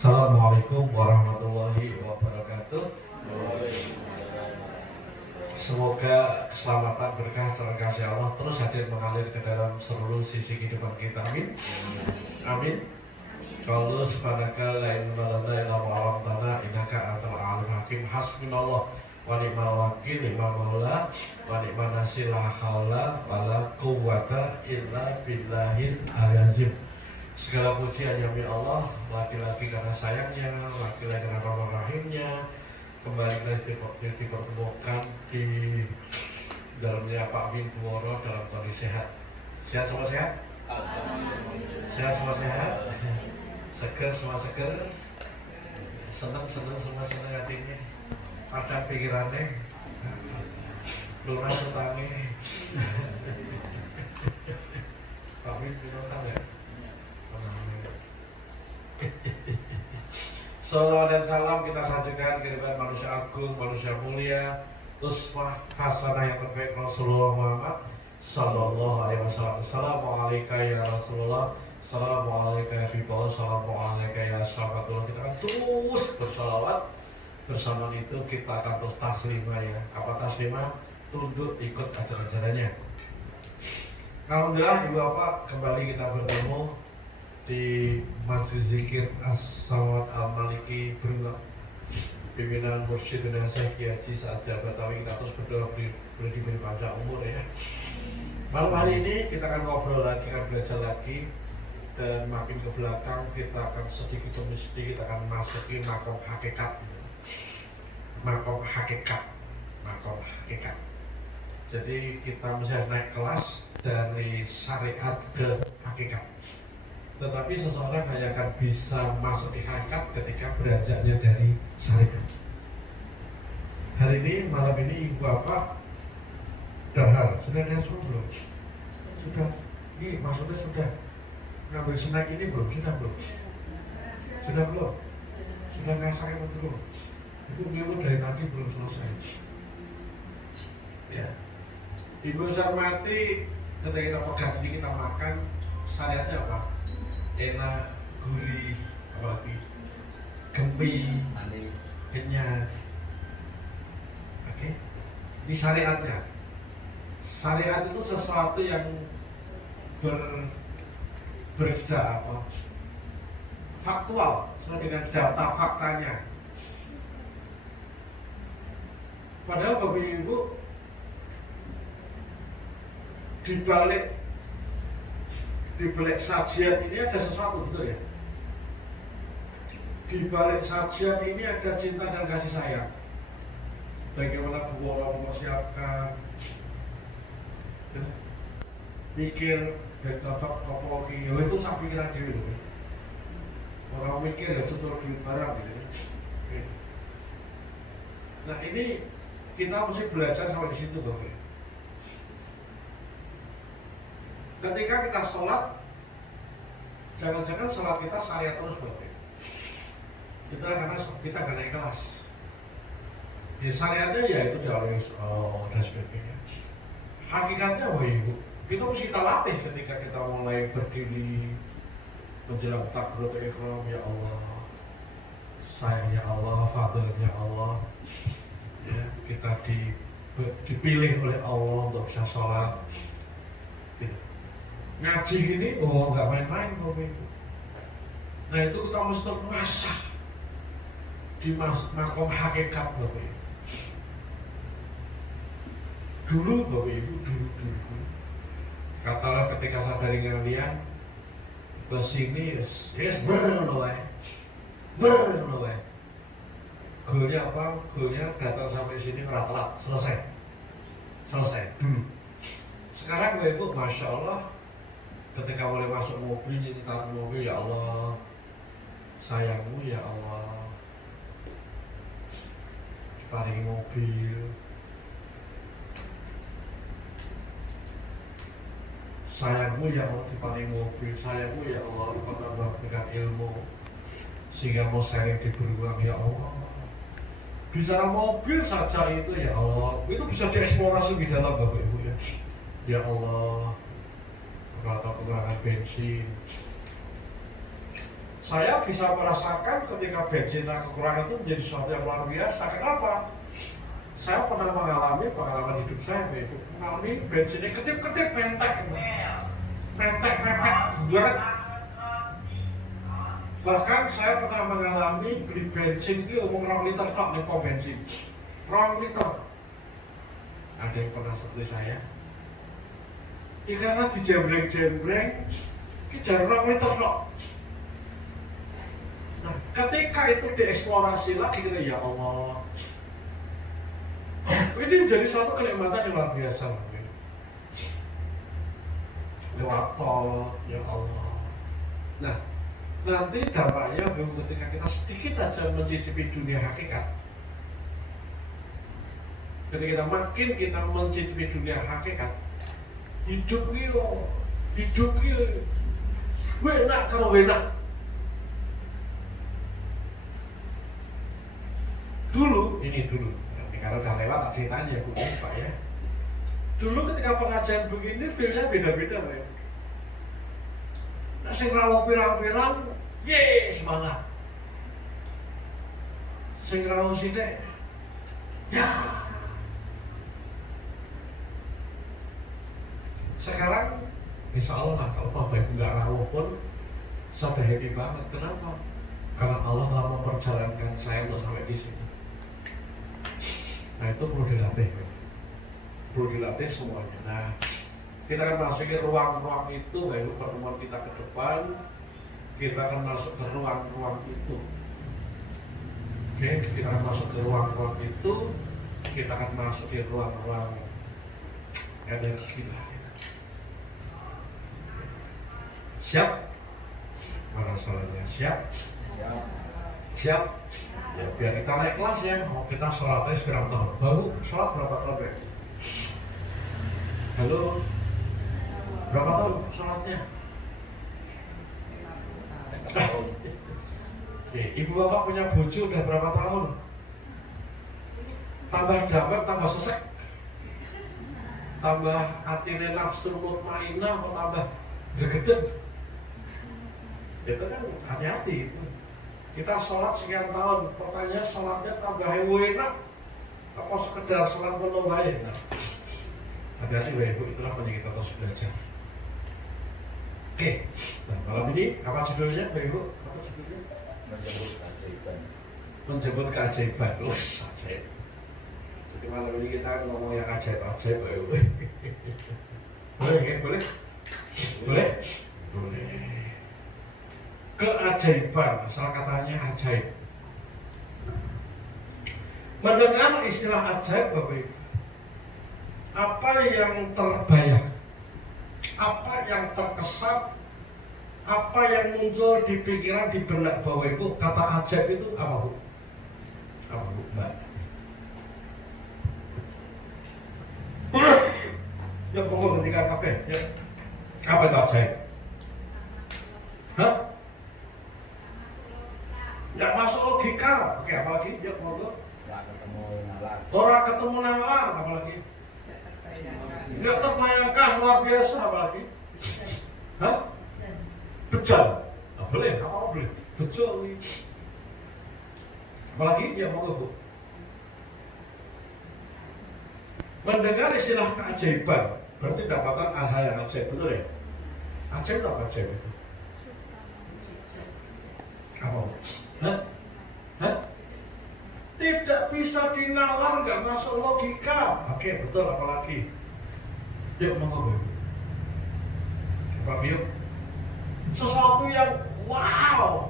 Assalamualaikum warahmatullahi wabarakatuh. Semoga keselamatan berkah terkasih Allah terus hadir mengalir ke dalam seluruh sisi kehidupan kita. Amin. Amin. Kalau subhanaka la ilma lana illa ma 'allamtana innaka antal alimul hakim. Hasbunallah wa ni'mal wakil, ni'mal maula wa ni'man nasir, la haula wala quwwata illa billahil azim. Segala puji hanya milik Allah, lagi-lagi karena sayangnya, lagi-lagi karena rahmat rahimnya. Kembali lagi dipertemukan di dalamnya Pak Bin Buworo dalam kondisi sehat. Sehat semua sehat? Sehat semua sehat? Seger semua seger? Senang semua senang hatinya? Ada pikirannya? Lunas utangnya? Pak Bin Buworo ya? Salawat dan salam kita sampaikan kepada manusia agung, manusia mulia, uswah hasanah yang terbaik Rasulullah Muhammad Sallallahu Alaihi Wasallam. Assalamualaikum ya Rasulullah, Assalamualaikum ya Habibullah, Assalamualaikum ya Syafatullah. Kita akan terus bersalawat. Bersama itu kita akan terus taslimah ya. Apa taslimah? Tunduk ikut ajaran-ajarannya. Alhamdulillah Ibu Bapak kembali kita bertemu di Majelis Zikir As-Samad Al-Maliki berulang pimpinan Mursyid dan Syekh Haji Sa'adah Batawi. Kita terus berdoa boleh diberi panjang umur ya. Malam hari ini kita akan ngobrol lagi, akan belajar lagi, dan makin ke belakang kita akan sedikit demi sedikit akan masuki makom hakikat. Makom hakikat. Jadi kita mesti naik kelas dari syariat ke hakikat. Tetapi seseorang hanya akan bisa masuk di hakikat ketika beranjaknya dari syariat. Hari ini, malam ini Ibu Bapak dahar, sudah lihat semua belum? Sudah, ini maksudnya sudah ngambil snack ini belum? Sudah belum? Sudah belum? Sudah ngasain belum? Itu dulu dari tadi belum selesai. Ya, Ibu hormati, ketika kita pegang ini kita makan, syariatnya apa? Enak, gurih, apalagi gempi, manis, kenyang. Oke, ini syariatnya. Syariat itu sesuatu yang berbeda apa? Faktual, sesuai dengan data faktanya. Padahal Bapak Ibu di balik sajian ini ada sesuatu, betul ya? Di balik sajian ini ada cinta dan kasih sayang. Bagaimana Bu Woro mempersiapkan, mikir dan cocok apa itu sak pikiran diri loh. Orang mikir ya tutur duit barang gitu. Nah ini kita mesti belajar sampai di situ Bapak. Ketika kita sholat, jangan-jangan sholat kita syariat terus Bapak. Itulah karena kita gak naik kelas. Ya syariatnya ya itu dari dan sebagainya. Hakikatnya Bapak Ibu, kita mesti kita latih ketika kita mulai berdiri menjelang takbiratul ihram. Ya Allah, sayangnya Allah, fadilnya Allah, ya kita dipilih oleh Allah untuk bisa sholat. Ngaji gini, nggak main-main Bapak Ibu. Nah itu kita mesti mengasah di makom hakikat Bapak Ibu. Dulu Bapak Ibu, dulu katalah ketika saya dari Ngalian ke sini, yes bernoe. Goalnya apa? Goalnya datang sampai sini telat, selesai dulu. Sekarang Bapak Ibu, Masya Allah, ketika mulai masuk mobil, ini taruh mobil, ya Allah, sayangmu ya Allah, paling mobil, sayangmu ya Allah, dipaling mobil, sayangmu ya Allah, tambah dengan ilmu, sehingga mau sharing di beruang, ya Allah. Bicara mobil saja itu ya Allah, itu bisa dieksplorasi di dalam Bapak Ibu ya. Ya Allah, atau kekurangan bensin, Saya bisa merasakan ketika bensin kekurangan itu menjadi sesuatu yang luar biasa. Kenapa? Saya pernah mengalami pengalaman hidup saya, yaitu mengalami bensinnya kedip-kedip, mentek, berat. Bahkan saya pernah mengalami beli bensin itu umum 2 liter tok nih pom bensin, 2 liter. Ada yang pernah seperti saya? Ya karena dijembreng-jembreng, kejar 2 liter tok. Nah, ketika itu dieksplorasi lagi, kita ya Allah, ini menjadi suatu kenikmatan yang luar biasa. Lewat tol, ya Allah. Nah, nanti dampaknya ketika kita sedikit aja mencicipi dunia hakikat. Ketika kita mencicipi dunia hakikat, hidup enak kalau enak. Dulu, kalau udah lewat tak ceritain ya Bu Pak ya. Dulu ketika pengajian begini feel-nya beda-beda ya. Nah, sing rawuh pirang-pirang, semangat. Sing rawuh sithik, ya. Sekarang, insya Allah lah, kalau baik nggak rawuh pun, saya udah happy banget. Kenapa? Karena Allah telah memperjalankan saya untuk sampai di sini. Nah itu perlu dilatih semuanya. Nah kita akan masuk ke ruang-ruang itu, yaitu pertemuan kita ke depan, kita akan masuk ke ruang-ruang itu. Oke, kita akan masuk ke ruang-ruang itu, kita akan masuk ke ruang-ruang energi. Siap? Mana soalnya? Siap? Siap? Ya, biar kita naik kelas ya. Mau kita sholatnya sekarang tahun baru sholat berapa tahun ya? Halo, berapa tahun sholatnya? Oke, ibu bapak punya bojo udah berapa tahun? Tambah dapat, tambah sesek, tambah hati nafsu mutmainah, atau tambah gregetan? Itu kan hati-hati itu. Kita sholat sekian tahun, pertanyaannya sholatnya tambah enak apa sekedar sholat penuh baik? Nah, hati-hati Bapak Ibu, itulah penting kita terus belajar. Oke, nah malam ini apa judulnya Bapak Ibu? Apa judulnya? Menjemput keajaiban. Menjemput keajaiban, ajaib. Jadi malam ini kita ngomong yang ajaib-ajaib Bapak Ibu. Boleh ya? Boleh? Boleh? Boleh. Keajaiban, asal katanya ajaib. Mendengar istilah ajaib Bapak Ibu, apa yang terbayang, apa yang terkesan, apa yang muncul di pikiran, di benak Bapak Ibu, kata ajaib itu apa Bu? Apa Bu? Mbak? Ya pokoknya ketika kabeh ya. Apa itu ajaib? Hah? Nggak masuk logika. Oke, apa lagi? Ya, monggo. Orang ketemu nalar, apa lagi? Nggak terbayangkan, luar biasa, apa lagi? Hah? Bejal. Nah, boleh, apa boleh? Bejal. Apa lagi? Ya, monggo Bu. Mendengar istilah keajaiban, berarti dapatkan hal-hal yang ajaib, betul ya? Ajaib apa ajaib itu? Apa? Hah? Hah? Tidak bisa dinalar, nggak masuk logika. Oke, betul, apalagi? Yuk, monggo. Apa yuk? Sesuatu yang wow.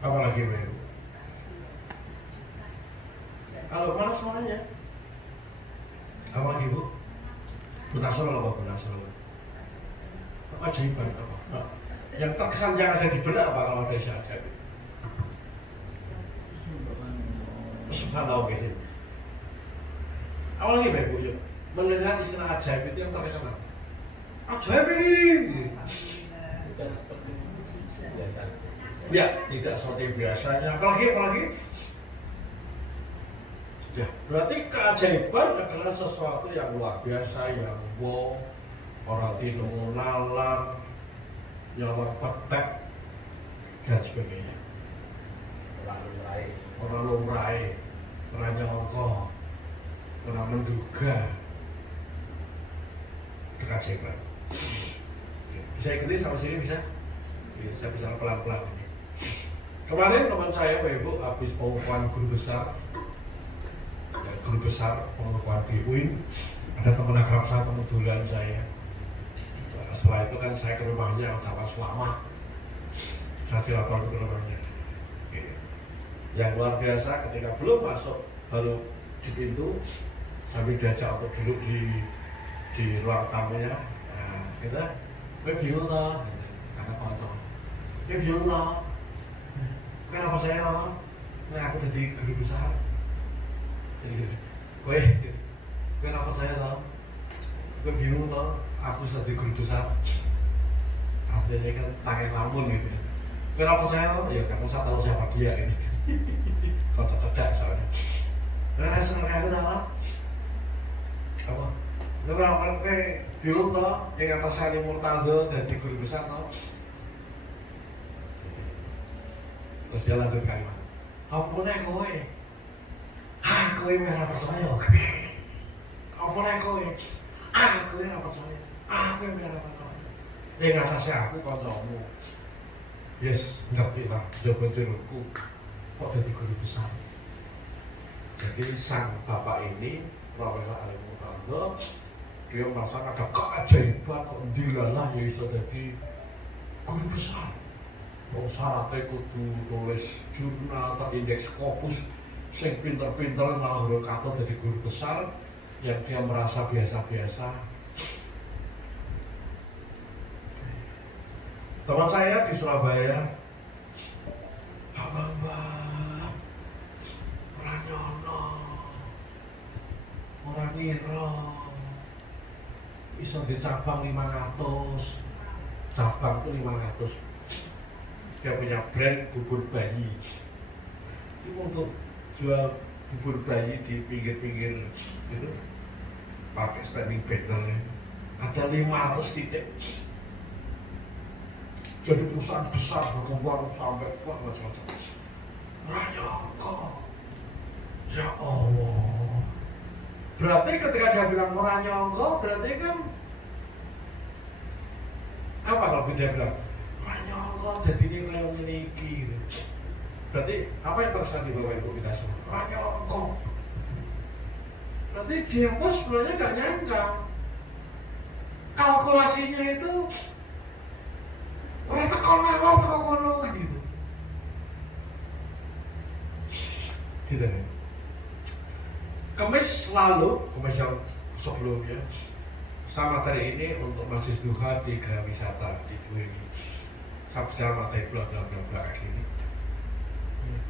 Apalagi, Bu? Kalau mana semuanya? Apalagi, Bu? Penasaran apa? Penasaran. Apa ajaiban apa? Nah, yang terkesan yang ada di benak apa kalau ada istilah ajaib? Subhanallah gitu. Apa lagi Bapak Ibu? Mendengar istilah ajaib itu yang terkesan apa? Ajaib gitu. Ya, tidak seperti biasanya. Apalagi? Ya, berarti keajaiban adalah sesuatu yang luar biasa, yang wow, orang tidak nalar, nyolong petek dan sebagainya. Orang lumrahe, orang nyongko, orang menduga keajaiban. Bisa ikuti sampai sini bisa? Saya bisa pelan-pelan ini. Kemarin teman saya Bapak Ibu habis pengukuhan guru besar, ya, guru besar pengukuhan di UIN. Ada teman akrab saya, teman duluan saya. Setelah itu kan saya ke rumahnya ucapan selamat. Saya silaturahmi ke rumahnya. Yang luar biasa ketika belum masuk, baru di pintu sambil diajak untuk duduk di ruang tamunya. Nah, kita bingung toh, karena konco. Bingung toh, kenapa saya toh? Nah, aku jadi guru besar. Jadi gitu. Kenapa saya toh? Bingung toh, aku jadi guru besar. Artinya kan tangan lamun gitu. Kenapa saya toh? Ya karena saya tahu siapa dia ini. Konco cerdas soalnya. Karena seneng aku toh. Apa? Lu orang bingung toh, yang atas saya Murtado dan di guru besar toh. Terus dia lanjut kalimat. Apa nih kowe? Kowe merah percaya. Apa nih kowe? Kowe merah percaya. Kowe merah percaya. Yang atasnya aku kancamu. Yes, ngerti lah. Jawaban jerukku. Kok jadi guru besar? Jadi sang bapak ini Profesor Ali Murtado, dia merasa ada keajaiban kok dilalah ya bisa jadi guru besar. Mau syaratnya kudu tulis jurnal atau indeks Scopus, sing pinter-pinter malah berkata jadi guru besar yang dia merasa biasa-biasa. Teman saya di Surabaya, Pak Bambang, orang nyono, orang niro, bisa di cabang 500, cabang itu 500. Dia punya brand bubur bayi. Itu untuk jual bubur bayi di pinggir-pinggir itu pakai standing banner. Ada 500 titik. Jadi perusahaan besar berkembang sampai macam-macam. Ranyoko, ya Allah. Berarti ketika dia bilang Ranyoko, berarti kan apa kalau dia bilang Ranyoko jadi ini kayak memiliki. Berarti apa yang terasa di bawah ibu kita semua? Ranyoko. Berarti dia pun sebenarnya nggak nyangka. Kalkulasinya itu orang tekono gitu. Gitu kan. Kemis yang sebelumnya sama materi ini untuk mahasiswa di Geraha Wisata di UIN. Saya bicara materi blog-blog kayak gini.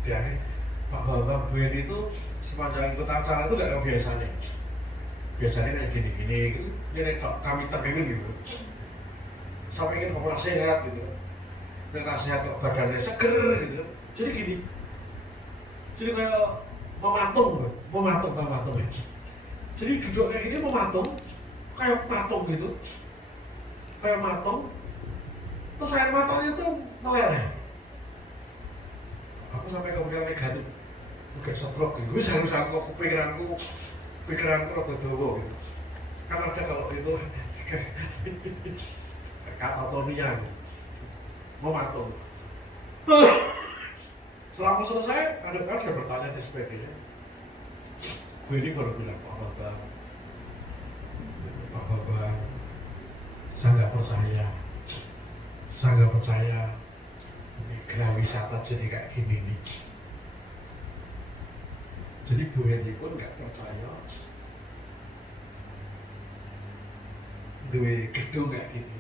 Dia Pak Bambang UIN itu sepanjang ikut acara itu gak biasanya. Biasanya kayak gini-gini gitu. Ini kami tegangin gitu. Sampai ingin ngobrol sehat gitu, dan nasihat kok badannya seger gitu. Jadi gini, jadi kayak mematung ya. Jadi duduk kayak gini mematung, kayak patung gitu, kayak matung. Terus air matanya tuh meleleh. Aku sampai kemudian negatif, kayak stroke gitu. Harus aku pikiranku rada dawa gitu. Karena ada kalau itu katatonia mematung. Selama selesai, kadang-kadang saya bertanya di sebagainya. Gue ini baru bilang Pak Bambang, saya nggak percaya ini Geraha Wisata jadi kayak gini nih. Jadi Bu Heni pun nggak percaya dua gedung kayak gini.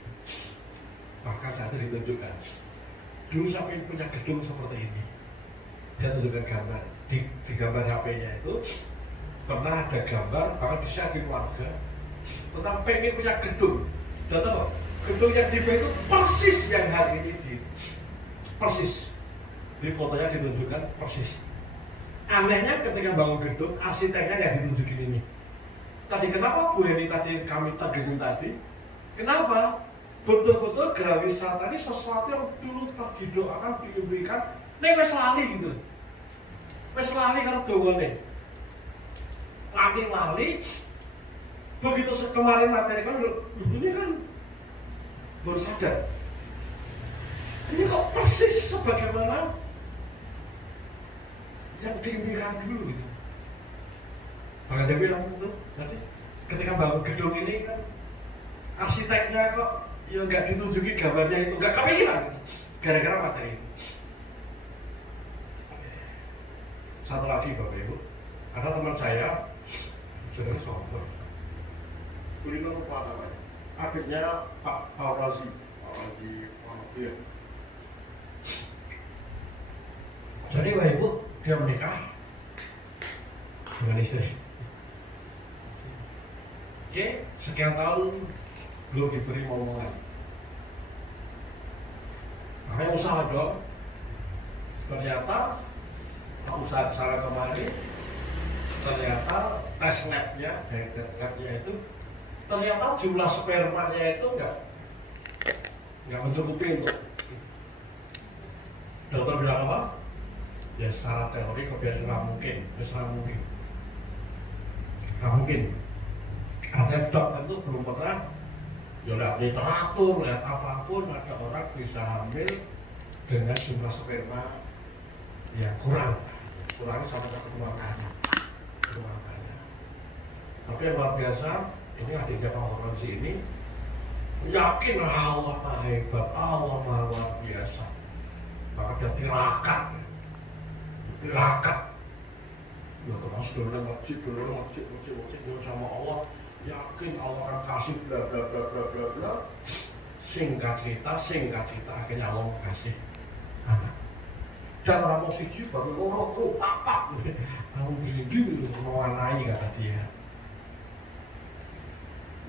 Bahkan saat itu ditunjukkan dulu sampai punya gedung seperti ini. Dia tunjukkan gambar di gambar HP-nya itu pernah ada gambar bahkan di-share di keluarga tentang pengen punya gedung. Dan tahu gedung yang di itu persis yang hari ini persis di fotonya ditunjukkan persis. Anehnya ketika bangun gedung arsiteknya yang ditunjukin ini. Tadi kenapa Bu Heni tadi kami tegangin tadi? Kenapa? betul-betul gerak wisata ini sesuatu yang dulu pernah didoakan, diimpikan, ini wes lali gitu. Wes lali karena dongane. Lali. Begitu kemarin materi kan, ini kan baru sadar. Ini kok persis sebagaimana yang diimpikan dulu gitu. Makanya dia bilang itu, nanti ketika bangun gedung ini kan arsiteknya kok ya nggak ditunjukin gambarnya itu, nggak kepikiran gara-gara materi itu. Satu lagi Bapak Ibu, ada teman saya sudah sombong. Kuliner apa namanya? Akhirnya Pak Razi Muhammadiyah. Jadi Bapak Ibu, dia menikah dengan istri. Oke, sekian tahun belum diberi momongan. Makanya usaha dong. Ternyata usaha sana kemarin, ternyata tes labnya itu ternyata jumlah spermanya itu nggak mencukupi untuk. Dokter bilang apa? Ya secara teori kebiasaan mungkin. Nggak mungkin. Karena dokter itu belum pernah lihat literatur, lihat apapun ada orang bisa hamil dengan jumlah sperma yang kurang sampai ke keluarganya. Tapi yang luar biasa, ini adiknya Pak Horonsi ini yakin Allah Maha Hebat, Allah Maha luar biasa. Maka dia tirakat. Ya terus dulu masjid sama Allah. Yakin Allah akan kasih bla bla bla bla bla bla. Singkat cerita akhirnya Allah kasih anak. Dan orang siji baru loro tuh papak. Lalu tinggi mewarnai kata dia.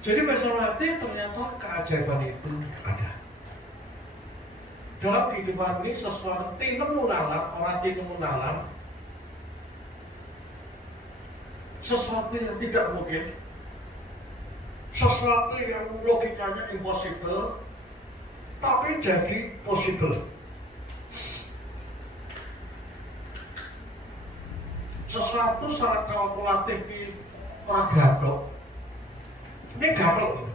Jadi masalah hati ternyata keajaiban itu ada. Dalam kehidupan ini sesuatu tinemu nalar, sesuatu yang tidak mungkin, sesuatu yang logikanya impossible, tapi jadi possible. Sesuatu secara kalkulatif di gathok. Ini gathok.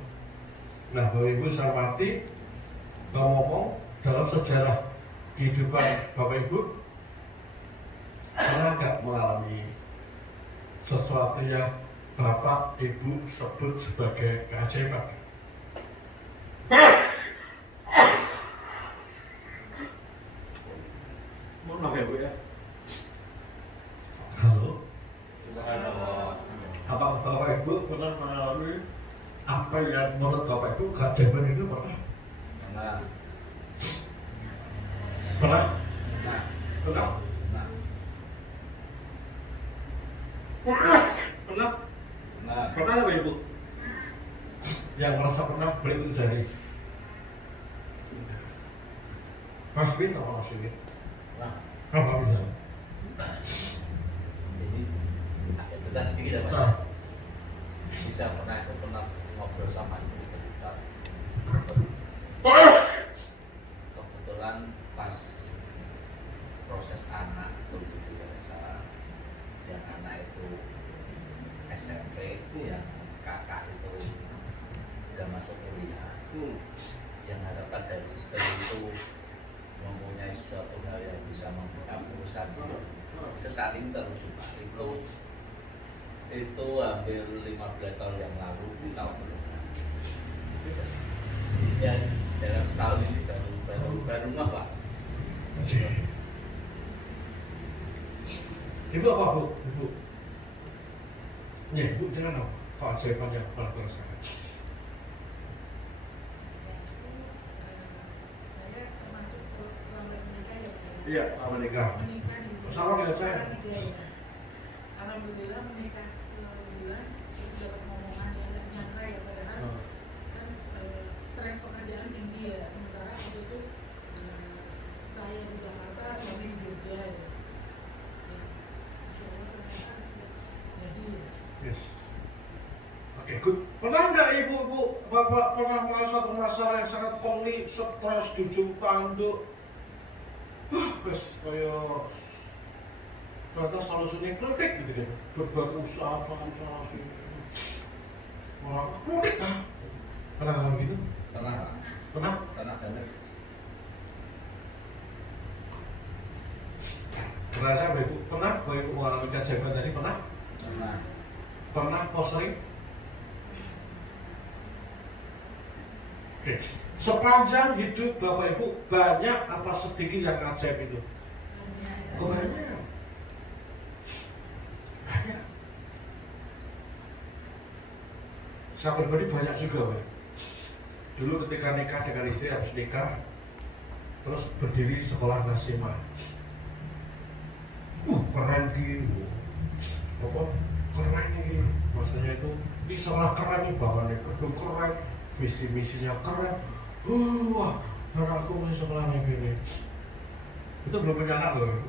Nah, Bapak Ibu saya hormati, ngomong dalam sejarah kehidupan Bapak Ibu, pernah nggak mengalami sesuatu yang Bapak Ibu sebut sebagai keajaiban? Mohon ya Bu ya. Halo. Apa Bapak Ibu pernah mengalami apa yang menurut Bapak Ibu keajaiban itu pernah? Pernah? Pernah Bapak Ibu? Yang merasa pernah boleh itu jadi Mas Bin atau Mas Bin? Apa bisa? Jadi agak cerdas sedikit ya Pak. Bisa pernah ngobrol sama ibu ketika kebetulan pas proses anak itu biasa, yang anak itu SMP, yang kakak itu udah masuk kuliah, yang harapan dari istri itu mempunyai sesuatu hal yang bisa membuka perusahaan itu saling terjumpa. Itu hampir 15 tahun yang lalu, tahun berapa? Ya dalam setahun ini baru rumah Pak. Ibu apa Bu? Ibu? Ya Ibu jangan dong, Pak saya panjang kalau sangat. Saya termasuk terlambat menikah ya Pak. Iya, menikah. Bersama dengan saya. Alhamdulillah menikah 9 bulan, itu dapat ngomongan yang gak nyangka ya, padahal kan stres pekerjaan tinggi ya, sementara waktu itu saya di Jakarta, suami di Jogja ya. Insya Allah ternyata jadi ya. Yes. Oke, good. Pernah nggak ibu Bapak pernah mengalami suatu masalah yang sangat pelik, stres di ujung tanduk. Wes kaya ternyata solusinya kletik gitu sih. Berbagai usaha sih. Malah kletik ah. Pernah ngalamin gitu? Pernah Pak? Pernah? Pernah banget. Pernah saya Ibu, pernah Ibu mengalami keajaiban tadi pernah? Pernah. Pernah kok sering? Oke. Sepanjang hidup Bapak Ibu banyak apa sedikit yang ajaib itu? Oh, banyak. Banyak. Saya pribadi banyak juga, Pak. Dulu ketika nikah dengan istri, habis nikah terus berdiri sekolah Nasima. Keren gitu. Apa? Keren ini. Maksudnya itu di sekolah keren nih, bangunnya gedung keren, visi misinya keren. Wah, anakku masih sekolah negeri. Itu belum punya anak loh.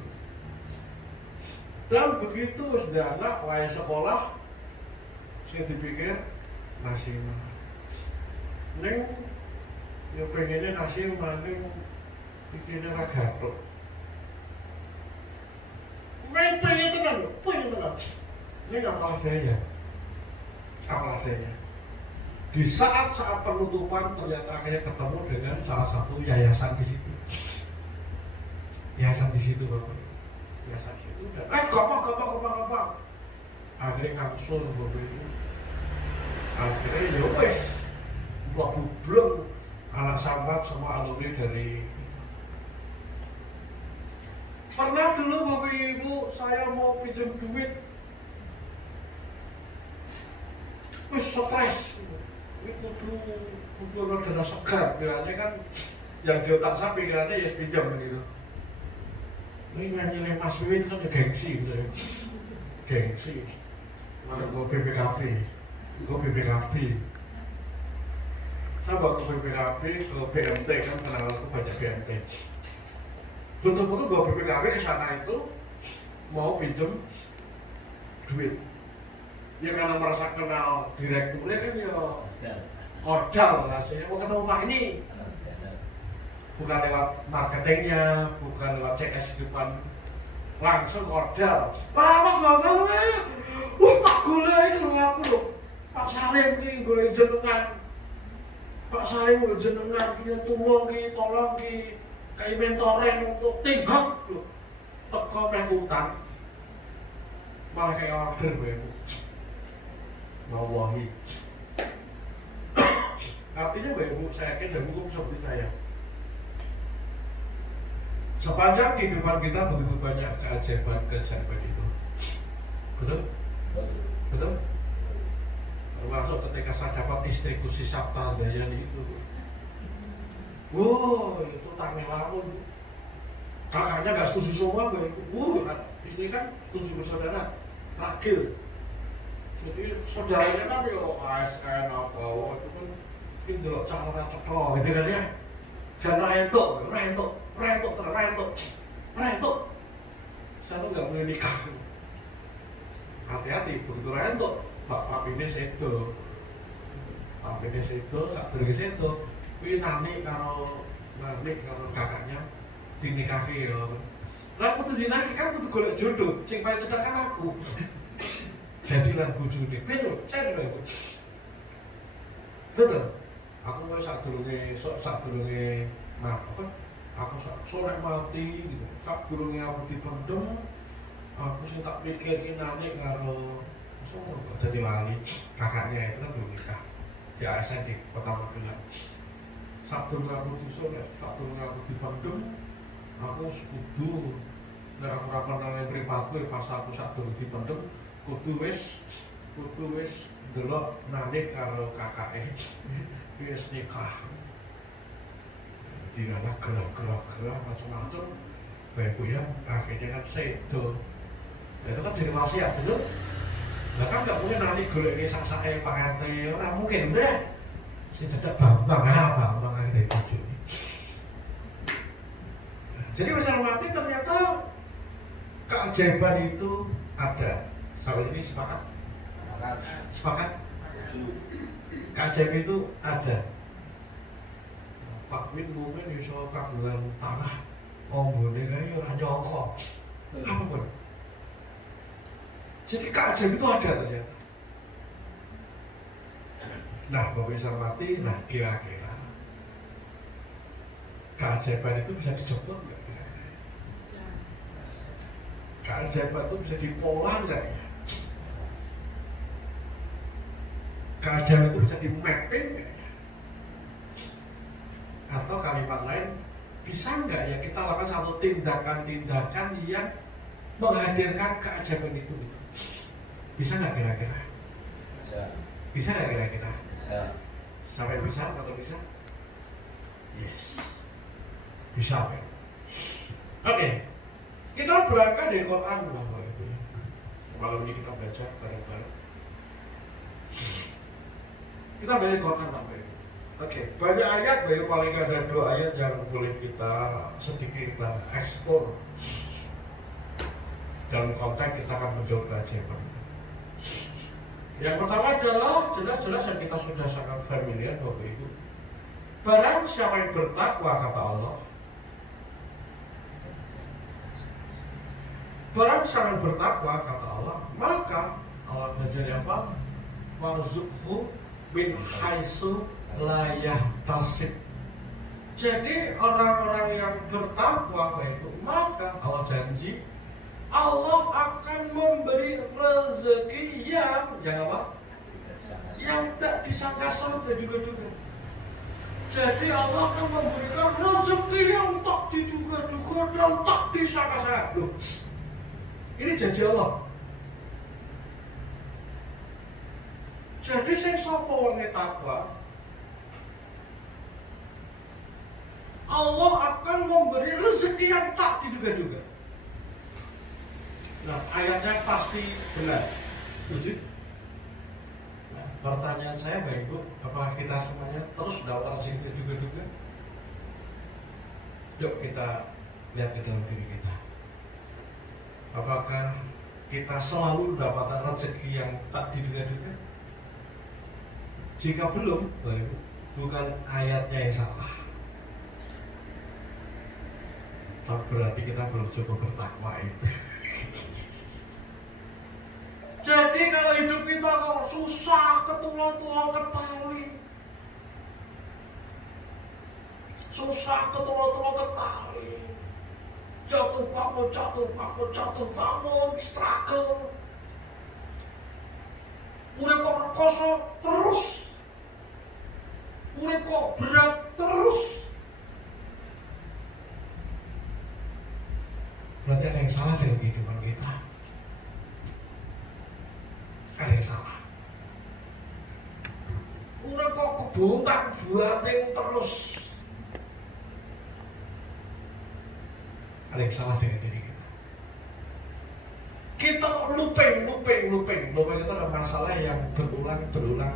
Dan begitu sudah anak, wayah sekolah, saya dipikir Nasima. Neng, ya pengennya Nasima, neng pikirnya ragatok. Neng pengen tenang. Neng apa adanya? Apa adanya? Di saat-saat penutupan ternyata akhirnya ketemu dengan salah satu yayasan di situ. Yayasan di situ Bapak. Yayasan di situ udah. Gampang. Akhirnya ngangsur Bapak itu. Akhirnya ya wes. Bubleng anak sambat semua alumni dari pernah dulu Bapak Ibu saya mau pinjam duit. Wes stres. Ini kudu ada dana segar, bilangnya kan yang di otak saya pikirannya ya pinjam gitu. Ini nyanyi Mas Wiwit kan ya gengsi gitu ya. Gengsi. Mana gue BPKB. Saya bawa ke BPKB, ke BMT kan kenal aku banyak BMT. Betul-betul bawa BPKB ke sana itu mau pinjam duit. Ya karena merasa kenal direkturnya kan ya modal rasanya. Mau ketemu Pak ini bukan lewat marketingnya, bukan lewat CS di depan, langsung modal. Pak Mas bapak, tak golek lho aku lho. Pak Salim ki golek jenengan. Pak Salim golek jenengan ki tulung ki, tolong ki, kayak mentoring untuk tinggal lho. Teko meh utang. Malah kayak order gue. Mawahi. Artinya Bapak Ibu, saya yakin dan hukum seperti saya. Sepanjang kehidupan kita begitu banyak keajaiban itu. Betul? Betul? Termasuk ketika saya dapat istriku si Sabta Dayani itu. Wow, itu tak melamun. Kakaknya gak setuju semua Bapak Ibu. Istri kan 7 bersaudara, ragil. Jadi saudaranya kan yo ASN apa itu kan ini delok cara cetro gitu kan ya. Jangan rentok. Saya tuh nggak boleh nikah. Hati-hati begitu rentok. Pak ini sedo. Saat dulu sedo. Ini nani kalau kakaknya dinikahi yo. Lah putus dinikahi kan kudu golek jodoh. Sing paling cedhak kan aku. Jadi lan bojone, betul, saya dulu. Betul. Aku mau saat dulu aku sore mati gitu. Saat dulu aku dipendem, aku sih tak pikirin nani karo jadi lali kakaknya itu kan belum nikah di ASN di Kota Magelang. Saat dulu aku dipendem, aku sekudu. Nah aku rapat nang mripatku pas aku saat dulu dipendem. Kudu wis delok nanik karo kakake wis nikah. Dirana gerak macam-macam. Bapak ya, akhirnya kan sedo. Itu kan jadi wasiat, betul? Lah kan gak mungkin nanti golek sak-sake Pak RT, ora mungkin, deh. Sing cedhak Bambang akhirnya bojone. Jadi besar mati ternyata keajaiban itu ada. Sampai sini sepakat? Sepakat? Keajaiban itu ada. Pak Win mungkin iso kagungan tanah, ombone kae ora nyangka. Apa pun. Jadi keajaiban itu ada ternyata. Nah, Bapak bisa mati, nah kira-kira keajaiban itu bisa dijemput nggak kira-kira? Keajaiban itu bisa dipola nggak ya? Keajaiban itu bisa di mapping nggak ya? Atau kalimat lain, bisa nggak ya kita lakukan satu tindakan-tindakan yang menghadirkan keajaiban itu? Bisa nggak kira-kira? Bisa nggak kira-kira? Bisa. Sampai bisa atau bisa? Yes. Bisa kan? Oke. Kita berangkat dari Quran Bapak Ibu. Malam ini kita baca bareng-bareng. Kita dari Quran Bapak Ibu. Oke, banyak ayat, baik paling ada 2 ayat yang boleh kita sedikit eksplor. Dalam konteks kita akan menjawab keajaiban. Yang pertama adalah jelas-jelas yang kita sudah sangat familiar Bapak Ibu. Barang siapa yang bertakwa kata Allah, barang siapa yang bertakwa kata Allah, maka Allah menjadi apa? Warzuqhu min haitsu la yahtasib. Jadi orang-orang yang bertakwa Bapak Ibu, maka Allah janji Allah akan memberi rezeki yang apa? Yang tak disangka-sangka juga-juga. Jadi Allah akan memberikan rezeki yang tak diduga-duga dan tak disangka-sangka. Loh, ini janji Allah. Jadi sing sapa wong takwa, Allah akan memberi rezeki yang tak diduga-duga. Nah, ayatnya pasti benar. Setuju? Nah, pertanyaan saya Bapak Ibu, apakah kita semuanya terus dapat rezeki juga? Yuk kita lihat ke dalam diri kita. Apakah kita selalu mendapatkan rezeki yang tak diduga-duga? Jika belum, Bapak Ibu, bukan ayatnya yang salah. Tapi berarti kita belum cukup bertakwa itu. Jadi kalau hidup kita kok susah, ketulung-tulung ketali, susah ketulung-tulung ketali, jatuh bangun, struggle, urip kok rekoso terus, urip kok berat terus, berarti ada yang salah dengan kehidupan kita. Ada yang salah. Udah kok kebontang-banting terus. Ada yang salah dengan diri kita. Kita kok looping. Looping itu adalah masalah yang berulang,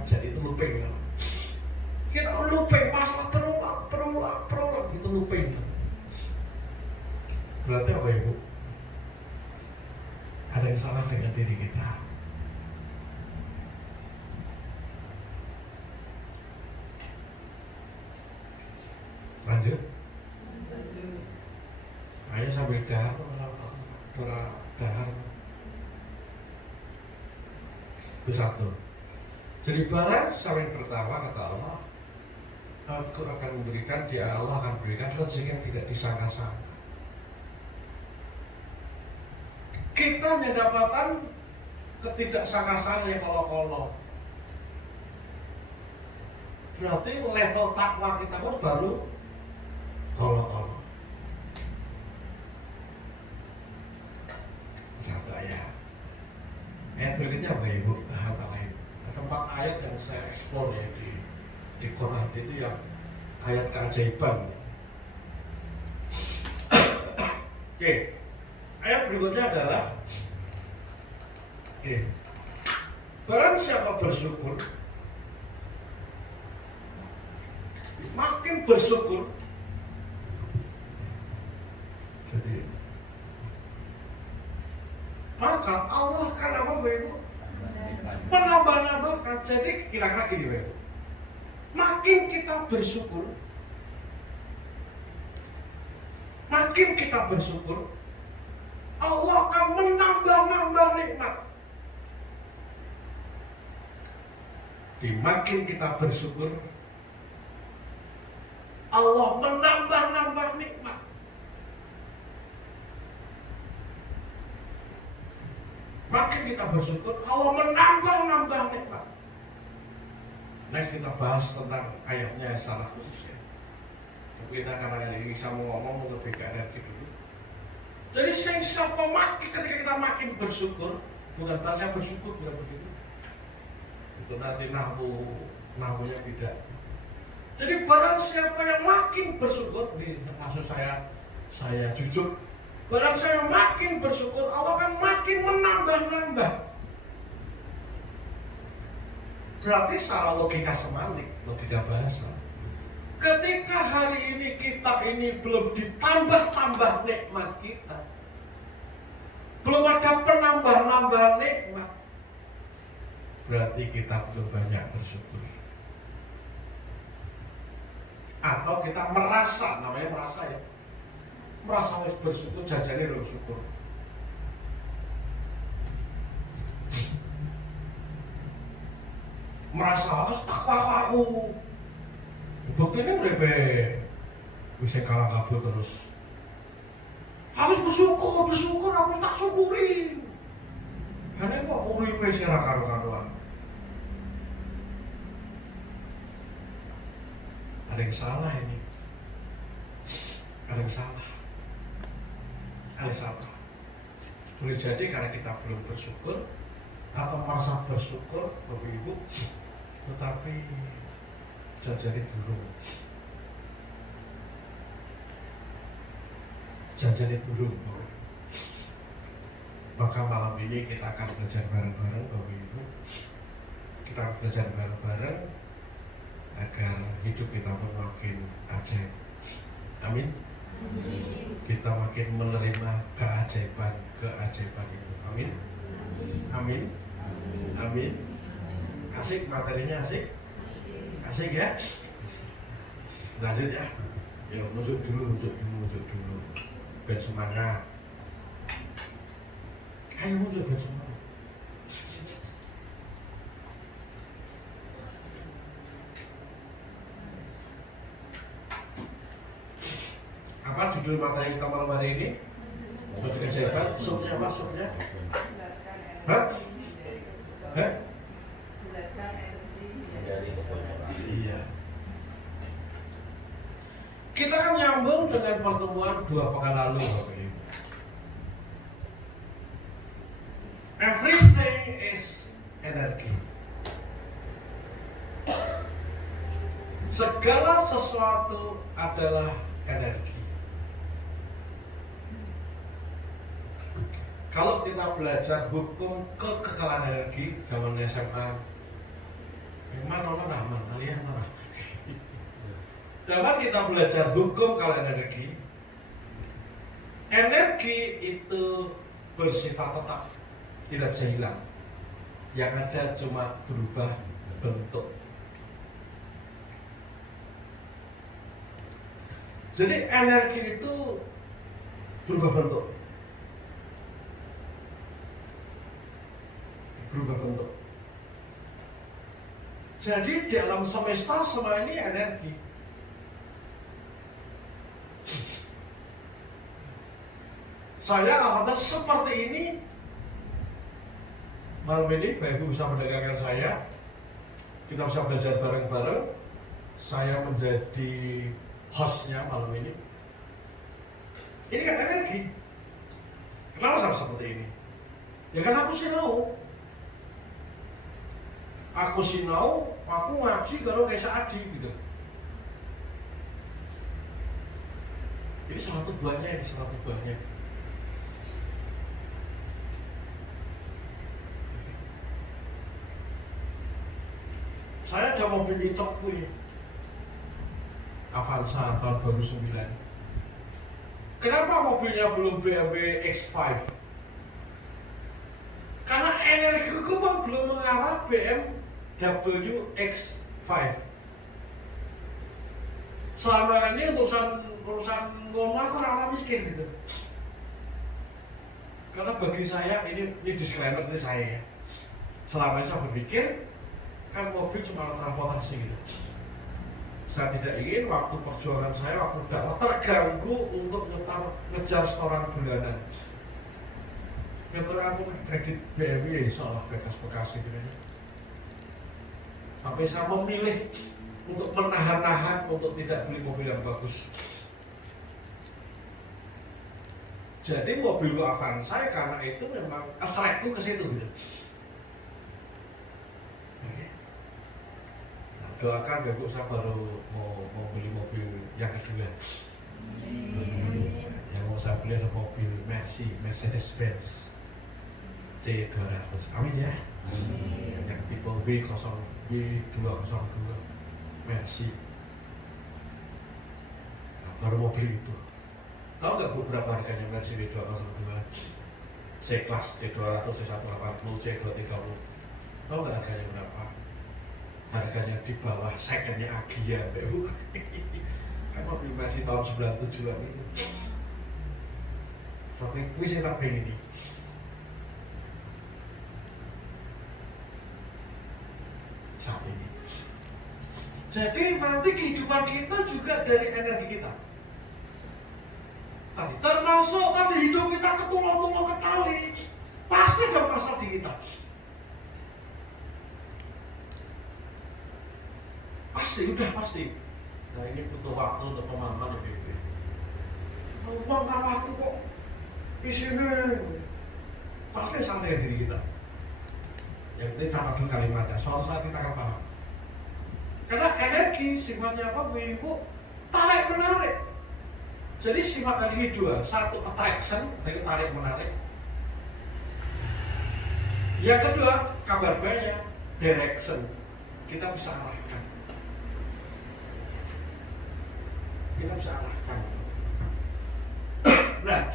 jadi itu looping. Kita kok looping, masalah berulang, itu looping. Berarti apa Ibu? Ada yang salah dengan diri kita. Lanjut. Ayo sambil dahar. Itu satu. Jadi barang siapa yang pertama kata Allah, Aku akan memberikan, dia Allah akan berikan rezeki yang tidak disangka-sangka. Kita hanya dapatkan ketidaksangka-sangka yang kolok-kolok. Berarti level takwa kita pun baru kolok-kolok. Satu ayat. Ayat berikutnya apa Ibu? Hal lain. Ada 4 ayat yang saya eksplor ya di Quran itu yang ayat keajaiban. Oke. Ayat berikutnya adalah barang siapa bersyukur, makin bersyukur. Jadi maka Allah akan apa Ibu? Menambah-nambahkan. Jadi kira-kira gini Ibu. Makin kita bersyukur, Allah akan menambah nikmat. Makin kita bersyukur, Allah menambah nikmat. Makin kita bersyukur, Allah menambah nikmat. Next kita bahas tentang ayatnya secara khusus ya. Tapi kita karena ini bisa ngomong lebih ke energi dulu. Jadi siapa ketika kita makin bersyukur, bukan saya bersyukur bukan begitu. Itu nanti nahwunya tidak. Jadi barang siapa yang makin bersyukur, maksud saya jujur. Barang saya makin bersyukur, Allah akan makin menambah. Berarti secara logika semalik, logika bahasa. Ketika hari ini kita ini belum ditambah nikmat kita, belum ada penambah nikmat, berarti kita belum banyak bersyukur. Atau kita merasa, namanya merasa ya, merasa harus bersyukur, jajane bersyukur. Merasa harus takwa aku. Buktinya udah bisa kalah kabut terus. Harus bersyukur, harus tak syukuri. Karena kok uripe sira karo-karuan. Ada yang salah ini. Ada yang salah. Boleh jadi karena kita belum bersyukur atau merasa bersyukur, Bapak Ibu, tetapi jajane durung. Maka malam ini kita akan belajar bareng-bareng, Bapak Ibu. Kita belajar bareng-bareng agar hidup kita pun makin ajaib. Amin. Kita makin menerima keajaiban itu. Amin. Asik, materinya asik ya. Lanjut ya. Ya, muncul dulu. Biar semangat. Ayo muncul biar semangat. Apa judul materi kita malam hari ini? Keajaiban. Supnya apa? Hah? Iya. Kita kan nyambung dengan pertemuan 2 pekan lalu, Bapak Ibu. Everything is energy. Segala sesuatu adalah energi. Kalau kita belajar hukum kekekalan energi zaman SMA, memang orang kalian mana? Dapat kita belajar hukum kekekalan energi. Energi itu bersifat tetap, tidak bisa hilang. Yang ada cuma berubah bentuk. Jadi energi itu berubah bentuk. Jadi di alam semesta semua ini energi. Saya alhamdulillah seperti ini. Malam ini Bapak Ibu bisa mendengarkan saya. Kita bisa belajar bareng-bareng. Saya menjadi hostnya malam ini. Ini kan energi. Kenapa saya seperti ini? Ya kan aku sinau, aku ngaji kalau kayak Saadi gitu. Ini salah satu buahnya. Saya ada mobil icok Avanza tahun 2009. Kenapa mobilnya belum BMW X5? Karena energi kembang belum mengarah BMW X5. selama ini urusan ngono aku ora mikir gitu. Karena bagi saya ini disclaimer ini saya ya. Selama ini saya berpikir kan mobil cuma transportasi gitu. Saya tidak ingin waktu perjuangan saya, waktu dakwah terganggu untuk ngejar setoran bulanan. Kalau aku kredit BMW insya Allah bebas Bekasi gitu kan. Sampai saya memilih untuk menahan-nahan untuk tidak beli mobil yang bagus. Jadi mobil Avanza karena itu memang attract-ku ke situ gitu. Oke. Nah, doakan Bapak saya baru mau beli mobil yang kedua. Yang mau saya beli ada mobil Mercedes-Benz C200. Amin ya. Yang tipe W202 Mercy. Nah, baru mobil itu. Tahu nggak berapa harganya Mercy W202? C-Class, C200, C180, C230. Tahu nggak harganya berapa? Harganya di bawah secondnya Agia, Bu. Kan mobil Mercy tahun 97-an itu. Sampai kuis saya tak pengen ini. Saat ini. Jadi nanti kehidupan kita juga dari energi kita. Tadi termasuk tadi hidup kita ketulung-tulung ke tali, pasti ada masalah di kita. Pasti. Nah ini butuh waktu untuk pemahaman lebih baik. Uang kalau aku kok isinya pasti sampai diri kita. Yang penting catat dulu kalimatnya, suatu saat kita akan paham. Karena energi sifatnya apa, Bu? Tarik menarik. Jadi sifat energi dua, satu attraction, itu tarik menarik. Yang kedua, kabar baiknya direction, kita bisa arahkan. Nah,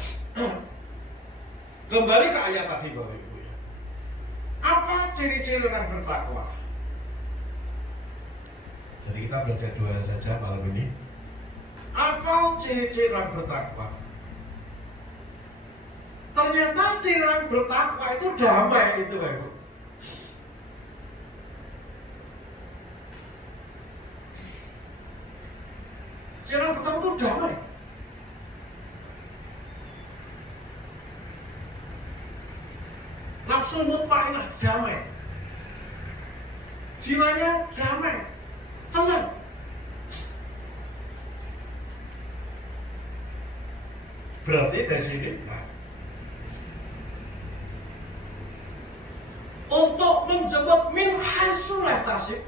kembali ke ayat tadi Bapak Ibu ya. Apa ciri-ciri orang bertakwa? Jadi kita belajar dua saja malam ini. Apa ciri-ciri orang bertakwa? Ternyata ciri orang bertakwa itu damai itu Bapak Ibu. Ciri orang bertakwa itu damai. Nafsu mutmainah damai. Jiwanya damai. Tenang. Berarti dari sini untuk menjemput min haitsu la yahtasib,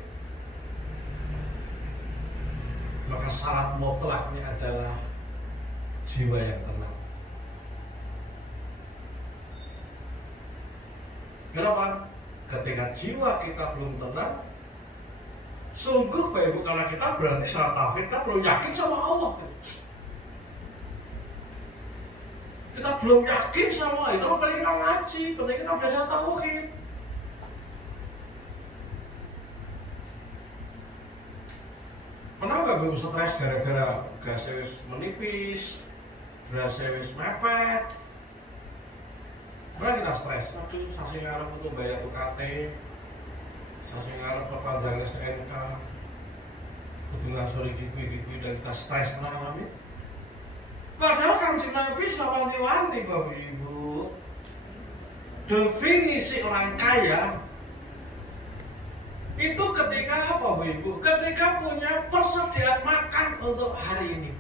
maka syarat mutlaknya adalah jiwa yang tenang. Kenapa? Ketika jiwa kita belum tenang, sungguh Bapak Ibu, karena kita berarti syarat tauhid kita belum yakin sama Allah. Kita belum yakin sama Allah. Itu penting kita ngaji, penting kita belajar tauhid. Pernah nggak Bapak stres gara-gara gasnya wis menipis, gasnya wis mepet? Pernah kita stres? Aduh, sasi ngarep untuk bayar UKT, sasi ngarep perpanjangan SNK, kebetulan sore gitu dan kita stres mengalami. Padahal Kanjeng Nabi wanti-wanti Bapak Ibu, definisi orang kaya itu ketika apa Bapak Ibu? Ketika punya persediaan makan untuk hari ini.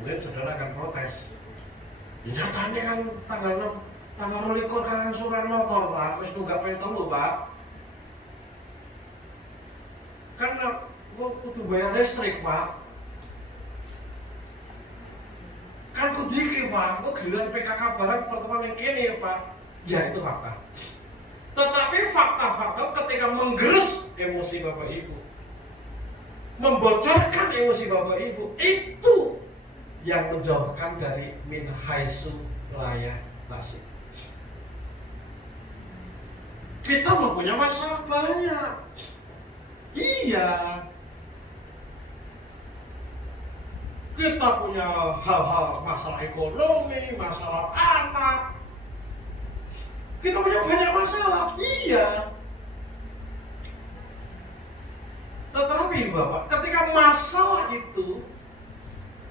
Mungkin saudara akan protes. Ya nyatanya kan tanggal 2 kan angsuran motor Pak, wis nunggak pengen telu Pak. Karena kudu bayar listrik Pak. Kan kudu iki Pak, kok giliran PKK barang pertemuan yang kene ya Pak. Ya itu fakta. Tetapi fakta-fakta ketika menggerus emosi Bapak Ibu, membocorkan emosi Bapak Ibu, itu yang menjauhkan dari min haitsu la yahtasib. Kita mempunyai masalah banyak. Iya. Kita punya hal-hal masalah ekonomi, masalah anak. Kita punya banyak masalah. Iya. Tetapi Bapak, ketika masalah itu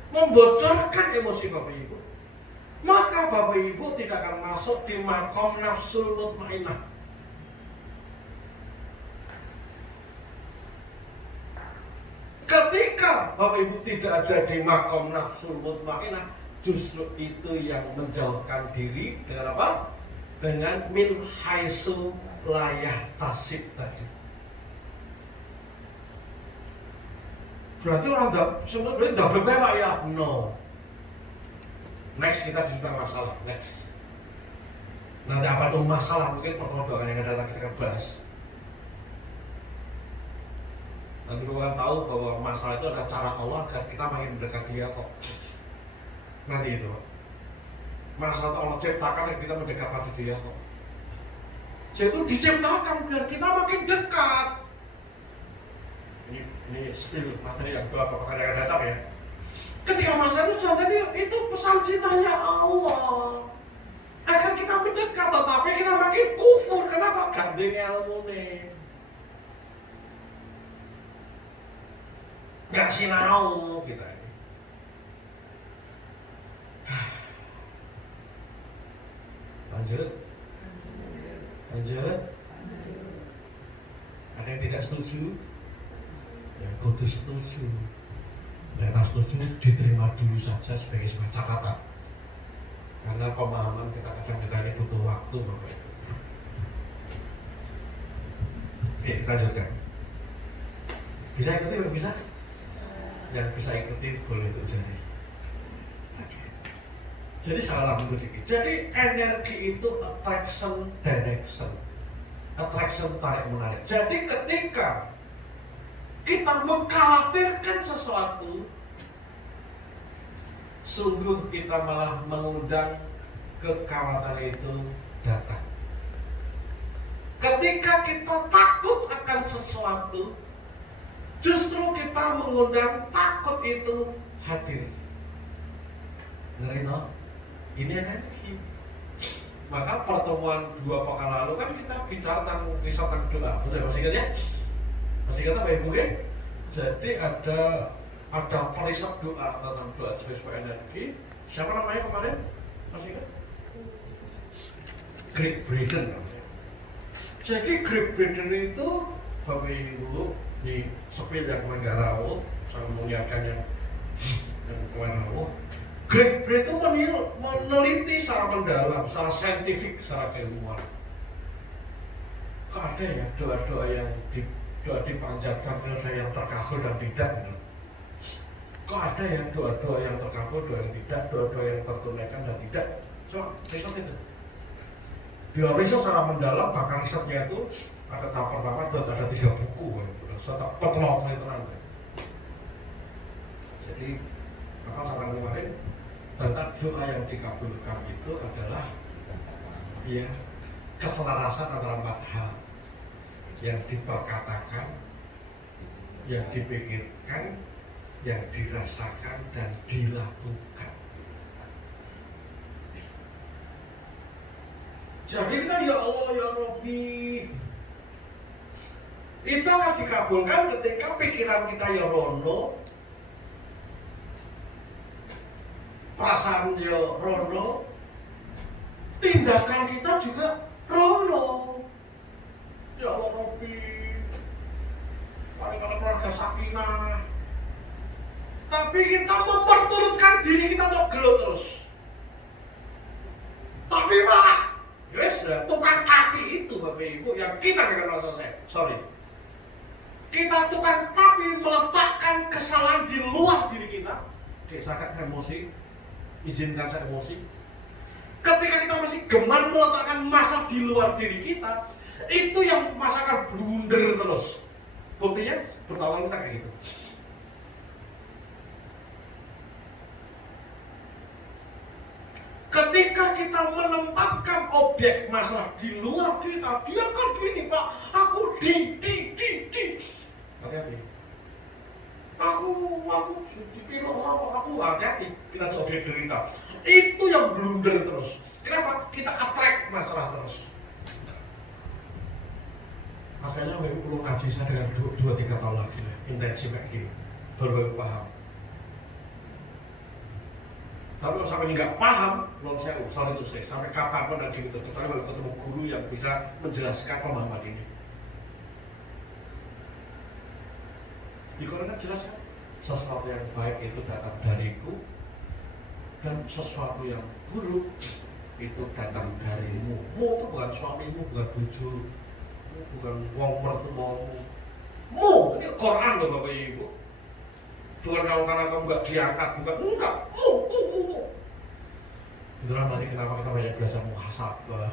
membocorkan emosi Bapak Ibu, maka Bapak Ibu tidak akan masuk di makom nafsul mutmainah. Ketika Bapak Ibu tidak ada di makom nafsul mutmainah, justru itu yang menjauhkan diri dengan apa? Dengan min haitsu la yahtasib tadi. Berarti orang sebenarnya tidak berbeda ya? No. Next kita tentang masalah. Next. Nanti apa itu masalah? Mungkin pertemuan doa yang akan datang kita akan bahas. Nanti kalian tahu bahwa masalah itu adalah cara Allah agar kita makin mendekat Dia kok. Nanti itu. Masalah itu Allah ciptakan yang kita mendekat pada Dia kok. Jadi itu diciptakan biar kita makin dekat. Ini spill materi yang beberapa kali akan datang ya. Ketika masalah itu contohnya itu pesan cintanya Allah agar kita mendekat, tetapi kita makin kufur. Kenapa? Gandeng ilmu nih, gak sinau kita ini. Lanjut. Ada yang tidak setuju? Ya, kudu setuju. Dan setuju diterima dulu saja sebagai sebuah catatan. Karena pemahaman kita kadang-kadang ini butuh waktu, Bapak Ibu. Oke, kita lanjutkan. Bisa ikuti, Bapak? Bisa? Yang bisa ikuti boleh itu jadi. Jadi salah sedikit. Jadi energi itu attraction direction. Attraction tarik menarik. Jadi ketika kita mengkhawatirkan sesuatu, sungguh kita malah mengundang kekhawatiran itu datang. Ketika kita takut akan sesuatu, justru kita mengundang takut itu hadir. Ngeri no? Ini energi. Maka pertemuan 2 pekan lalu kan kita bicara tentang riset tentang doa. Betul, masih ingat ya? Masih ingat Bapak Ibu kan? Jadi ada periset doa tentang doa sebagai energi. Siapa namanya kemarin? Masih ingat? Greg Braden. Jadi Greg Braden itu Bapak Ibu di sepil yang Manggarao, saya mengingatkan yang Manggarao. Greg Braden itu meneliti secara mendalam, secara saintifik, secara keilmuan. Kok ada ya doa-doa yang doa dipanjatkan, ada yang terkabul dan tidak? Kok ada ya doa-doa yang terkabul, doa yang tidak, doa-doa yang tertunaikan dan tidak? Coba riset itu. Dia riset secara mendalam, bahkan risetnya itu ada tahap pertama dan ada 3 buku, serta petelok itu nanti. Jadi, maka saran kemarin, ternyata doa yang dikabulkan itu adalah ya keselarasan antara 4 hal yang diperkatakan, yang dipikirkan, yang dirasakan dan dilakukan. Jadi kita ya Allah ya Rabbi, itu akan dikabulkan ketika pikiran kita ya rono, perasaan ya rono, tindakan kita juga rono. Ya Allah Rabbi, paling-paling keluarga sakinah. Tapi kita memperturutkan diri kita untuk gelut terus. Tapi Pak, yes, tukang tapi itu Bapak Ibu yang kita gak kenal selesai. Sorry. Kita tukang tapi meletakkan kesalahan di luar diri kita. Oke, saya emosi. Izinkan saya emosi. Ketika kita masih gemar meletakkan masalah di luar diri kita, itu yang masakan blunder terus. Buktinya bertahun kita kayak gitu. Ketika kita menempatkan objek masalah di luar kita, dia kan gini Pak, aku hati-hati. Aku dipilih orang, aku hati-hati, kita tuh objek derita. Itu yang blunder terus. Kenapa? Kita attract masalah terus. Makanya Bapak perlu ngaji saya dengan 2-3 tahun lagi, intensif kayak gini, baru paham. Tapi kalau sampai nggak paham, belum saya usul itu saya sampai kapanpun nanti gitu. Kecuali baru ketemu guru yang bisa menjelaskan pemahaman ini. Di Quran kan jelas kan, sesuatu yang baik itu datang dariku dan sesuatu yang buruk itu datang darimu. Mu itu bukan suamimu, bukan bojomu, bukan wong mertuamu. Mu, ini Quran loh Bapak Ibu. Bukan karena kamu nggak diangkat, bukan enggak. Mu. Itulah tadi kenapa kita banyak belajar muhasabah,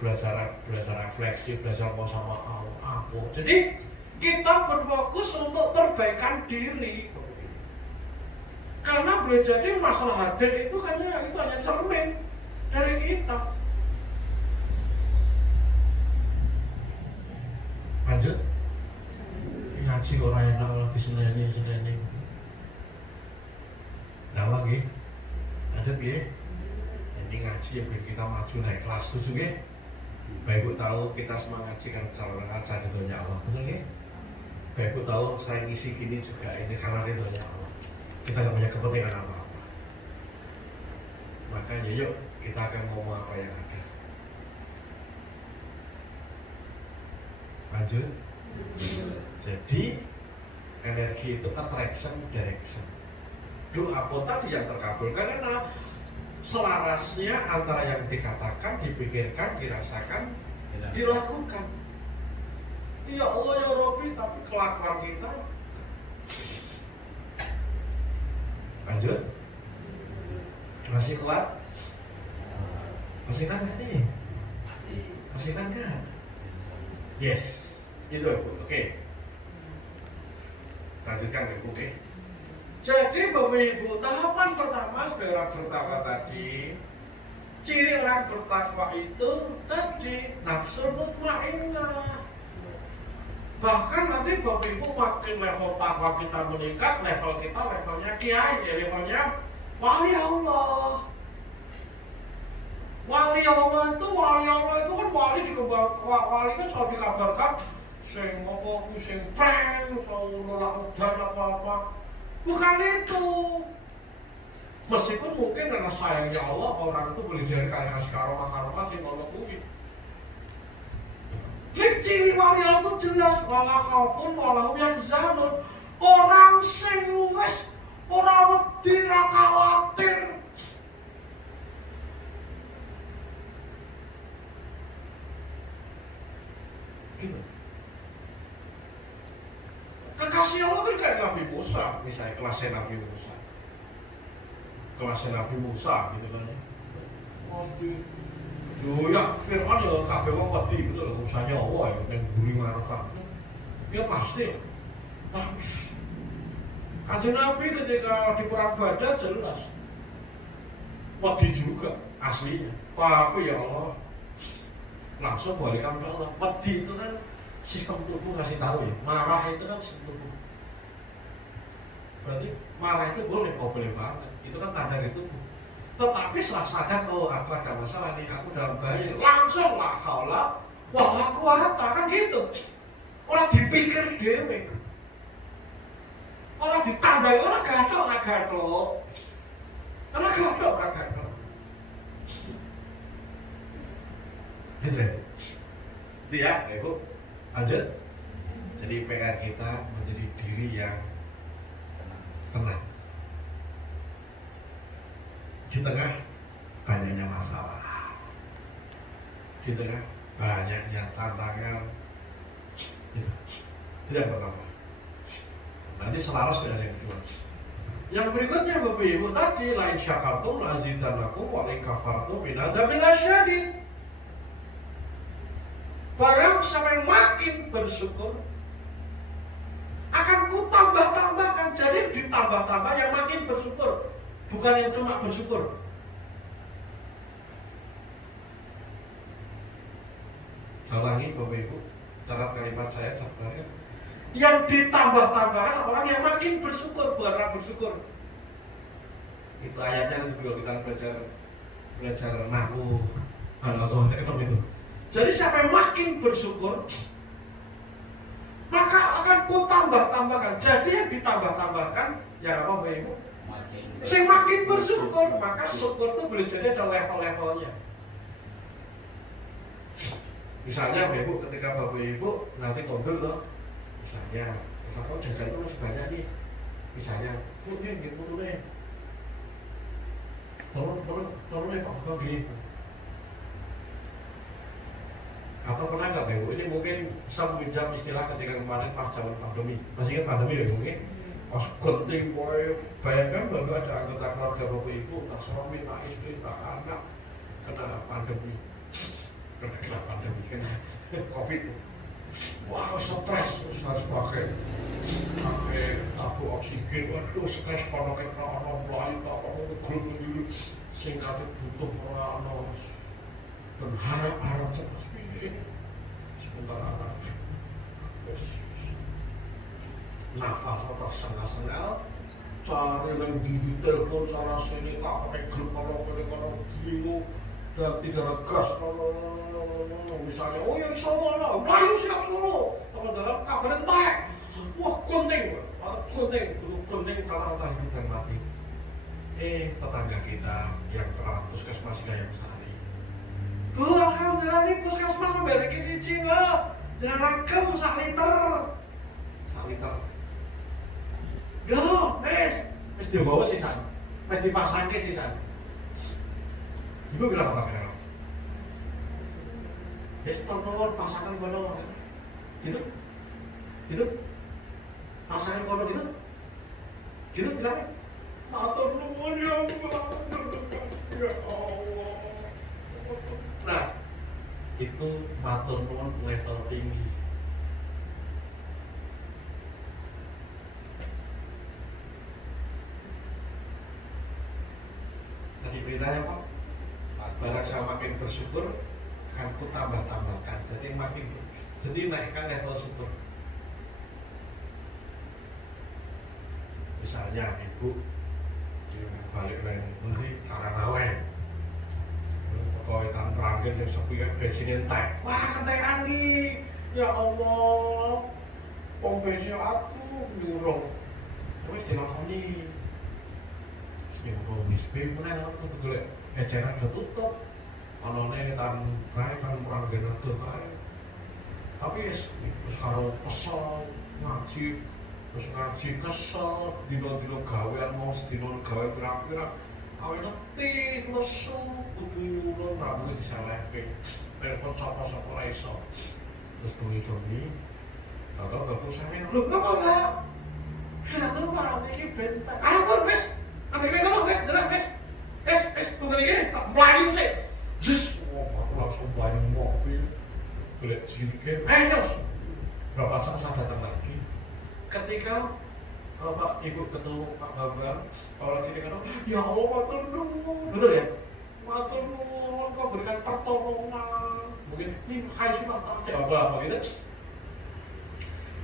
belajar refleksi, belajar mau sama Allah. Jadi kita berfokus untuk perbaikan diri. Karena boleh jadi masalah hadir itu hanya cermin dari kita. Lanjut. Ngaji orang enak kalau diseneni. Nah lagi, lanjut ya. Ini ngaji yang bikin kita maju naik kelas tuh ya. Bapak Ibu tahu kita semua ngaji kan karena cari dunia Allah, betul ya? Bapak Ibu tahu saya ngisi gini juga ini karena ridhonya Allah. Kita nggak punya kepentingan apa-apa. Makanya yuk kita akan ngomong apa yang ada. Lanjut. Jadi energi itu attraction, direction. Doa pun tadi yang terkabul karena selarasnya antara yang dikatakan, dipikirkan, dirasakan, dilakukan. Ya Allah ya Rabbi, tapi kelakuan kita. Lanjut. Masih kuat? Masih kan nih? Masih kan? Yes. Itu oke. Lanjutkan Ibu, oke. Jadi Bapak Ibu, tahapan pertama saudara bertakwa tadi, ciri orang bertakwa itu tadi nafsu mutmainnah. Bahkan nanti Bapak Ibu makin level takwa kita meningkat, levelnya kiai, levelnya wali Allah. Wali Allah itu kan wali wali kan selalu dikabarkan sing prank, selalu nolak udan apa-apa. Bukan itu. Meskipun mungkin karena sayangnya Allah orang itu boleh jadi kasih karomah sih kalau mungkin. Ciri wali Allah itu jelas wala khaufun wala hum yahzanun. Orang sing wis ora wedi ra khawatir. Gitu. Kekasih Allah kan kayak Nabi Musa, misalnya kelasnya Nabi Musa gitu kan ya. Joyak Fir'aun ya kabeh wong wedi betul Musa nyawa ya yang buri marah. Ya pasti. Tapi Kanjeng Nabi ketika di perang Badar jelas wedi juga aslinya. Tapi ya Allah langsung balikan ke Allah. Wedi itu kan sistem tubuh ngasih tahu ya, marah itu kan sistem tubuh. Berarti marah itu boleh, boleh banget. Itu kan tanda dari tubuh. Tetapi setelah sadar, oh aku ada masalah nih, aku dalam bahaya, langsung la haula wala quwata kan gitu. Orang dipikir dewe. Orang ditandai, orang gathok. Gitu deh. Itu ya, Ibu. Lanjut. Jadi PR kita menjadi diri yang tenang di tengah banyaknya masalah, di tengah banyaknya tantangan. Itu yang pertama. Nanti selaras dengan yang kedua. Yang berikutnya Bapak Ibu tadi lain syakartum lazidannakum wa in kafartum min adzabil asyadid. Barang siapa yang makin bersyukur akan ku tambah-tambahkan. Jadi ditambah-tambah yang makin bersyukur, bukan yang cuma bersyukur. Saya ulangi Bapak Ibu, catat kalimat saya sebenarnya. Yang ditambah-tambahkan orang yang makin bersyukur, berharap bersyukur. Itu ayatnya nanti kalau kita belajar nahu, ketemu itu. Jadi siapa yang makin bersyukur, maka akan ku tambah-tambahkan. Jadi yang ditambah-tambahkan, yang apa Bapak Ibu? Makin bersyukur, maka syukur itu boleh jadi ada level-levelnya. Misalnya Bapak Ibu, ketika Bapak Ibu nanti kondul loh, misalnya jajan itu masih banyak nih. Misalnya, Bu nih, gitu nih. Tolong nih Pak, bagi. Atau pernah nggak Bapak Ibu, ini mungkin bisa meminjam istilah ketika kemarin pas zaman pandemi. Masih ingat pandemi ya mungkin? Pas genting boy, bayangkan bahwa ada anggota keluarga Bapak Ibu, tak suami, tak istri, tak anak kena pandemi. Kena pandemi, kena COVID. Wah, stres, terus harus pakai tabung oksigen. Waduh, stres kalau kita orang lain, kalau grup dulu singkatnya butuh orang dan harap cepat ini. Sementara anak nafas atau sengal-sengal, cari yang di telepon sana sini, tak pakai grup kalau bingung dan tidak ada gas. Misalnya, oh yang Solo lah, Melayu siap Solo, teman-teman kabar entek, wah gunting kata-kata hidup dan mati. Tetangga kita yang perawat puskesmas Gayam Sari, Bu, alhamdulillah nih puskesmas balik ke siji loh, jangan ragam sak liter. Go, wes dia bawa sisan, wes dipasang ke sisan. Ibu bilang apa kira-kira? Yes, tonton pasangan kono, gitu, pasangan kono gitu bilangnya, matur nuwun ya Allah. Nah, itu matur nuwun level tinggi. Tadi beritanya Pak, barang saya makin bersyukur, akan ku tambah-tambahkan. Jadi naikkan level syukur. Misalnya ibu balik lagi nanti Karangaweng, pokoknya terakhir yang sepi bensin entek. Wah kentekan nih, ya Allah, pom bensin aku nyurung. Terus dilakoni, nyurung misbih mana untuk golek eceran udah tutup. Anone tan kurang genatur bae. Tapi wis karo kesel ngaji, terus ngaji kesel, dino-dino gawean mau sedino gawe pira-pira. Awe letih, lesu, kudu nyuruh rambut diselehke. Telepon sapa-sapa ora iso. Terus dongi-dongi. Kalau gak pulsa men, lho kenapa enggak? Anu Pak, iki bentar. Ampun wis. Ambil wis, jalan wis. Tunggu iki, tak mlayu sik. Jus, aku langsung bayang mobil, kulit sedikit, nyos. Berapa saat saya datang lagi, ketika Bapak Ibu ketemu Pak Bambang, kalau lagi dikatakan, ya Allah matur nuwun, betul ya? Matur nuwun, kau berikan pertolongan, mungkin ini hai sudah tak jawab apa gitu.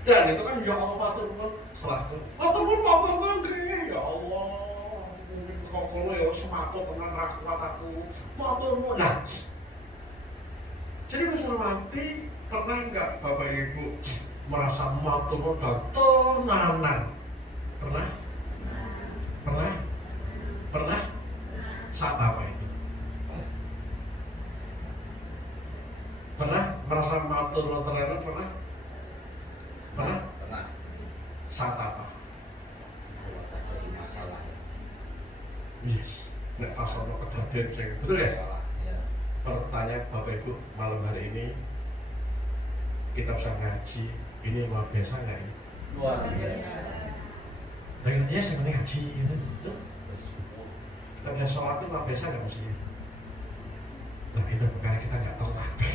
Dan itu kan ya Allah matur nuwun, setelah itu, matur nuwun Pak Bambang, ya Allah. Kok kono ya semapo tenan ra kuat aku. Matur nuwun. Nah. Jadi masalah mati pernah enggak Bapak Ibu merasa matur nuwun dan tenanan? Pernah? Saat apa itu? Pernah merasa matur nuwun tenanan pernah? Saat apa? Masalah. Yes, nek pas ono kejadian sing betul ya? Salah, ya. Pertanyaan Bapak Ibu malam hari ini kita bisa ngaji, ini luar biasa nggak ini? Luar biasa. Pengen ya sih penting ngaji gitu. Kita bisa sholat itu luar biasa nggak maksudnya? Nah itu karena kita nggak tahu mati.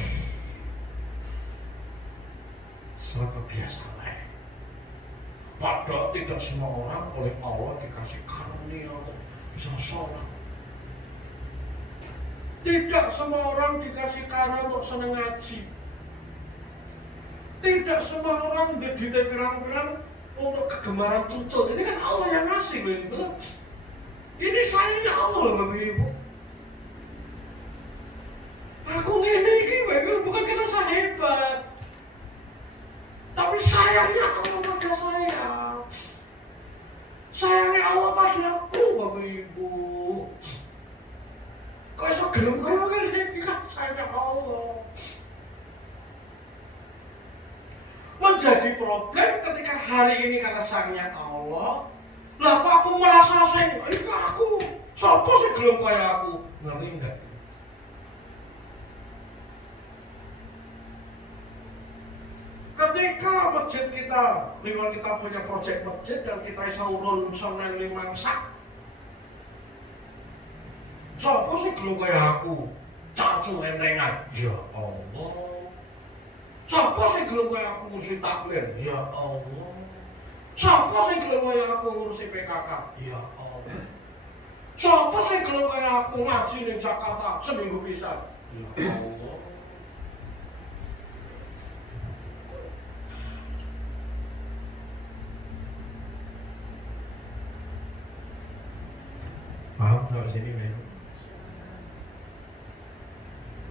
Sholat luar biasa lah. Padahal tidak semua orang oleh Allah dikasih karunia untuk bisa sholat. Tidak semua orang dikasih karunia untuk senang ngaji. Tidak semua orang didikte pirang-pirang untuk kegemaran cucul. Ini kan Allah yang ngasih loh ini, betul? Ini sayangnya Allah loh Bapak Ibu. Aku ngene iki Bapak Ibu bukan karena saya hebat. Tapi sayangnya Allah pada saya. Sayangnya Allah pada aku Bapak Ibu. Kok iso gelem kaya ngene iki kan sayangnya Allah. Menjadi problem ketika hari ini karena sayangnya Allah. Lah kok aku merasa sayang, itu aku. Sopo sih gelem kaya aku? Ngeri enggak? Ketika masjid kita, lingkungan kita punya proyek masjid dan kita iso urun seneng limang sak. Sopo sih gelem kaya aku? Cacu entengan. Ya Allah. Siapa sih gelem kaya aku ngurusi takmir? Ya Allah. Siapa sih gelem kaya aku ngurusi PKK? Ya Allah. Siapa sih gelem kaya aku ngaji di Jakarta seminggu pisan? Ya Allah. Paham sampai sini men?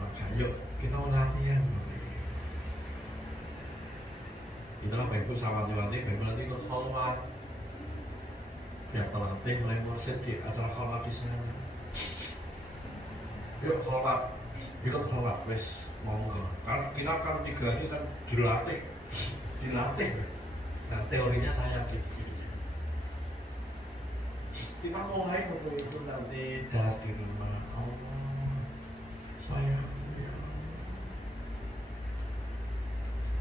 Maka yuk kita mau latihan. Itulah Bapak Ibu sama nanti Bapak Ibu nanti ke kholwat. Biar terlatih mulai mursid di acara kholwat di sana. Yuk kholwat, ikut kholwat, wes monggo. Karena kita akan 3 hari kan dilatih. Dan teorinya saya gitu. Kita mulai Bapak Ibu nanti dari rumah Allah. Saya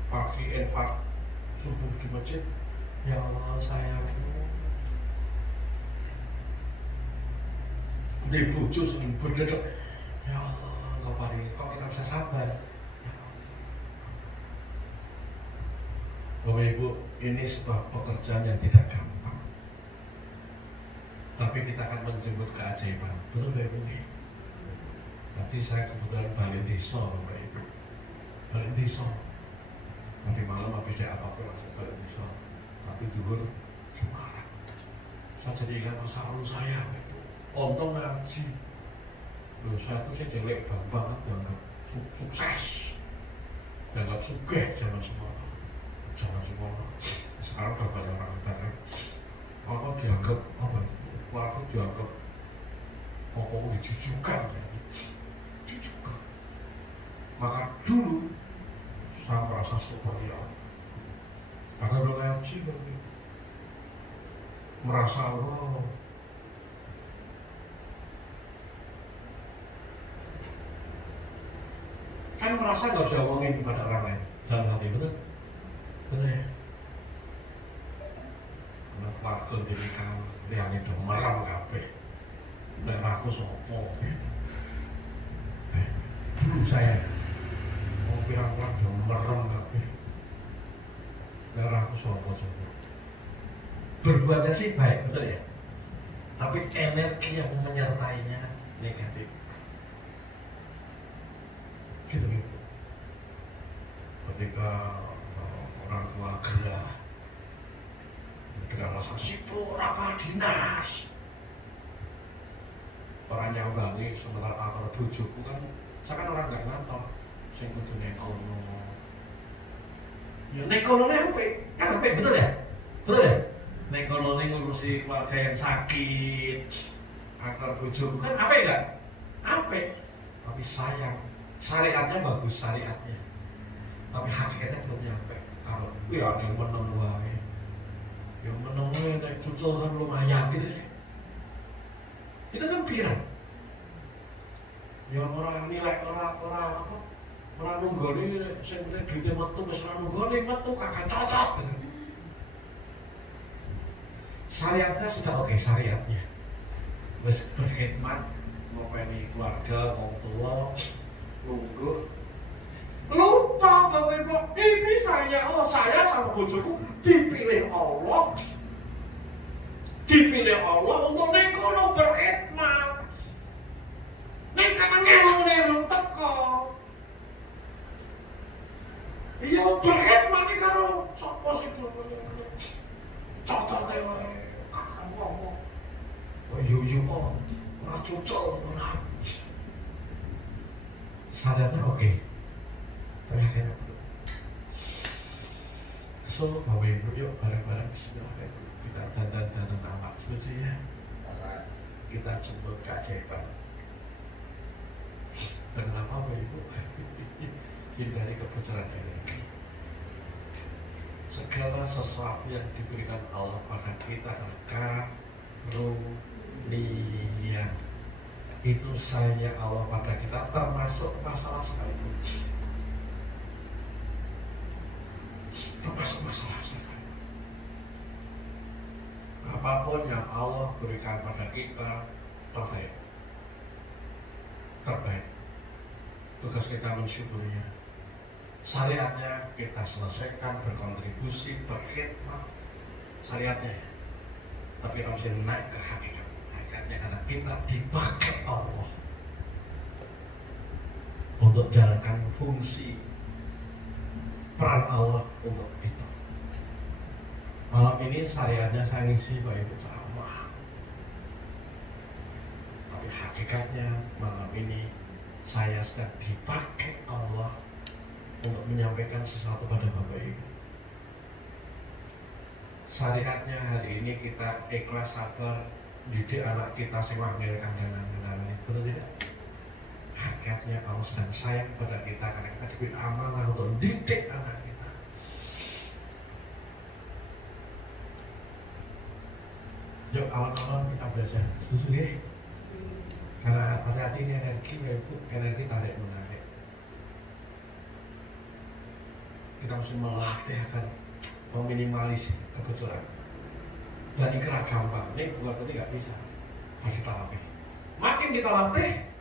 pagi infak subuh di masjid. Ya Allah sayangku di bojo sing berdedek. Ya Allah kau paringi kok kita bisa sabar. Ya Allah. Bapak Ibu, ini sebuah pekerjaan yang tidak gampang, tapi kita akan menjemput keajaiban. Betul Bapak Ibu? Tadi saya kebetulan balik desa Bapak Ibu. Balik desa. Nanti malam habis dia apapun langsung balik desa. Tapi duhur Semarang. Saya jadi ingat masa lalu saya Bapak Ibu. Untung ngaji. Loh saya tuh sih jelek banget dianggap sukses. Dianggap sugih zaman Semarang. Zaman Semarang. Sekarang udah banyak orang hebat kan. Apa dianggap apa? Aku dianggap apa dijujukan. Jujukan. Maka dulu saya merasa seperti apa? Karena belum ngaji kan, merasa Allah. Kan merasa nggak usah ngomongin kepada orang lain dalam hati, betul? Betul ya? Karena keluarga diri kamu, dia itu merem kabeh. Dan aku sopo. Dulu saya pirang-pirang udah merem kabeh. Darah aku sopo-sopo. Berbuatnya sih baik, betul ya? Tapi energi yang menyertainya negatif. Gitu gitu. Ketika orang tua gerah dengan rasa sibuk rapat dinas, orang yang balik sementara aku bujuku kan, saya kan orang gak ngantor. Sing kudu nekono. Ya nekono apa? Kan apa betul ya? Betul ya? Nekono ngurusi keluarga yang sakit, akar bojoku kan apa enggak? Apa? Tapi sayang, syariatnya bagus syariatnya. Tapi hakikatnya belum nyampe. Kalau ya yang meneng wae. Yang meneng wae nek cucul kan lumayan gitu ya. Itu kan pirang. Ya orang nilai orang apa? Orang nunggoni, saya bilang duitnya metu, mas orang nunggoni metu, kakak cocok gitu. Syariatnya sudah oke, syariatnya terus berkhidmat, mau pengen keluarga, mau tua, nunggu. Lupa Bapak Ibu, ini saya sama bojoku dipilih Allah. Dipilih Allah untuk nekono berkhidmat. Nek karena ngelung teko. Iya mau berkhidmat karo sapa sing cocok wae kakak ngomong. Oh yo kok ora cocok ora. Sadarnya oke. Perhatian. So, Bapak Ibu yuk bareng-bareng bismillahirrahmanirrahim. Kita dandan amak setuju ya. Kita jemput keajaiban. Dengan apa Bapak Ibu? Hindari kebocoran energi. Segala sesuatu yang diberikan Allah pada kita karunia itu sayangnya Allah pada kita, termasuk masalah sekalipun. Termasuk masalah sekalipun. Apapun yang Allah berikan pada kita terbaik. Tugas kita mensyukurinya. Syariatnya kita selesaikan, berkontribusi, berkhidmat. Syariatnya, tapi harus naik ke hakikat. Hakikatnya karena kita dipakai Allah untuk jalankan fungsi peran Allah untuk itu. Malam ini syariatnya saya ngisi Bapak Ibu ceramah, tapi hakikatnya malam ini saya sedang dipakai Allah untuk menyampaikan sesuatu pada Bapak Ibu. Syariatnya hari ini kita ikhlas sabar didik anak kita sing mahmil kandhanan-kandhanan, betul tidak? Hakikatnya Allah sedang sayang pada kita karena kita diberi amanah untuk didik anak kita. Yuk kawan-kawan kita belajar, setuju ya? Karena hati-hati ini energi, energi tarik menarik. Kita mesti melatih akan meminimalisir kebocoran. Dan ini kena gampang, ini bukan berarti nggak bisa. Harus kita latih. Makin kita latih,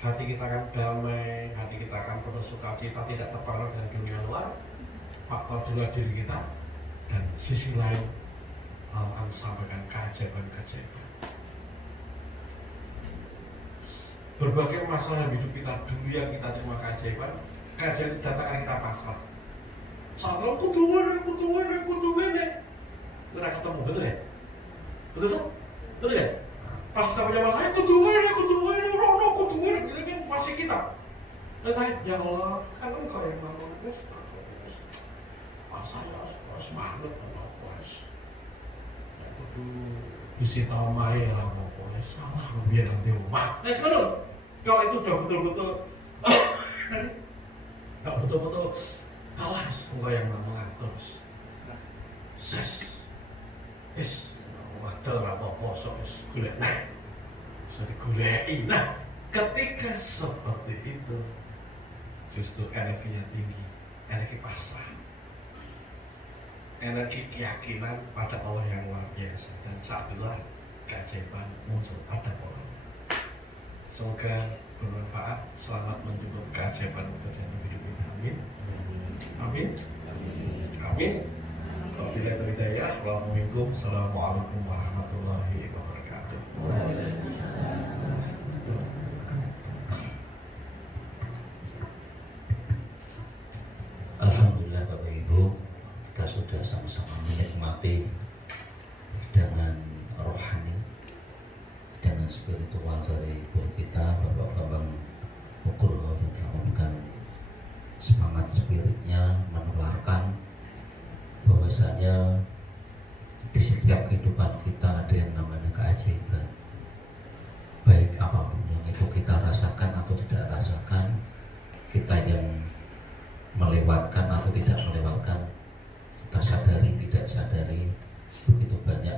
hati kita akan damai, hati kita akan penuh sukacita, tidak terpengaruh dengan dunia luar, faktor dua diri kita, dan sisi lain akan sampaikan keajaiban-keajaiban. Berbagai masalah yang hidup kita dulu yang kita terima keajaiban itu datang kita pasrah. Salah kutuan. Kita ketemu, betul ya? Betul kan? Betul ya? Pas kita punya masalah, kutuan, ini kan masih kita. Kita tanya, ya Allah, kan engkau yang mau terus. Masalah, semangat, kuas. Itu disita mai lah, pokoknya salah, biar nanti rumah. Nah sekarang, kalau itu udah betul-betul, nggak betul-betul, alas, engkau yang mau mengatur. Waduh, apa-apa, gulai. Sudah digulai. Nah, ketika seperti itu, justru energinya tinggi, energi pasrah, energi keyakinan pada Allah yang luar biasa, dan saat itulah keajaiban muncul pada polanya. Semoga bermanfaat. Selamat menjemput keajaiban hidup kita. Amin. Amin. Amin. Wabillahi taufiq hidayah. Wassalamualaikum warahmatullahi wabarakatuh. Alhamdulillah Bapak Ibu, kita sudah sama-sama menikmati dengan rohani, dengan spiritual dari guru kita Bapak Bambang Nugroho, dan semangat spiritnya menularkan bahwasanya di setiap kehidupan kita ada yang namanya keajaiban. Baik apapun yang itu kita rasakan atau tidak rasakan, kita yang melewatkan atau tidak melewatkan, kita sadari tidak sadari, begitu banyak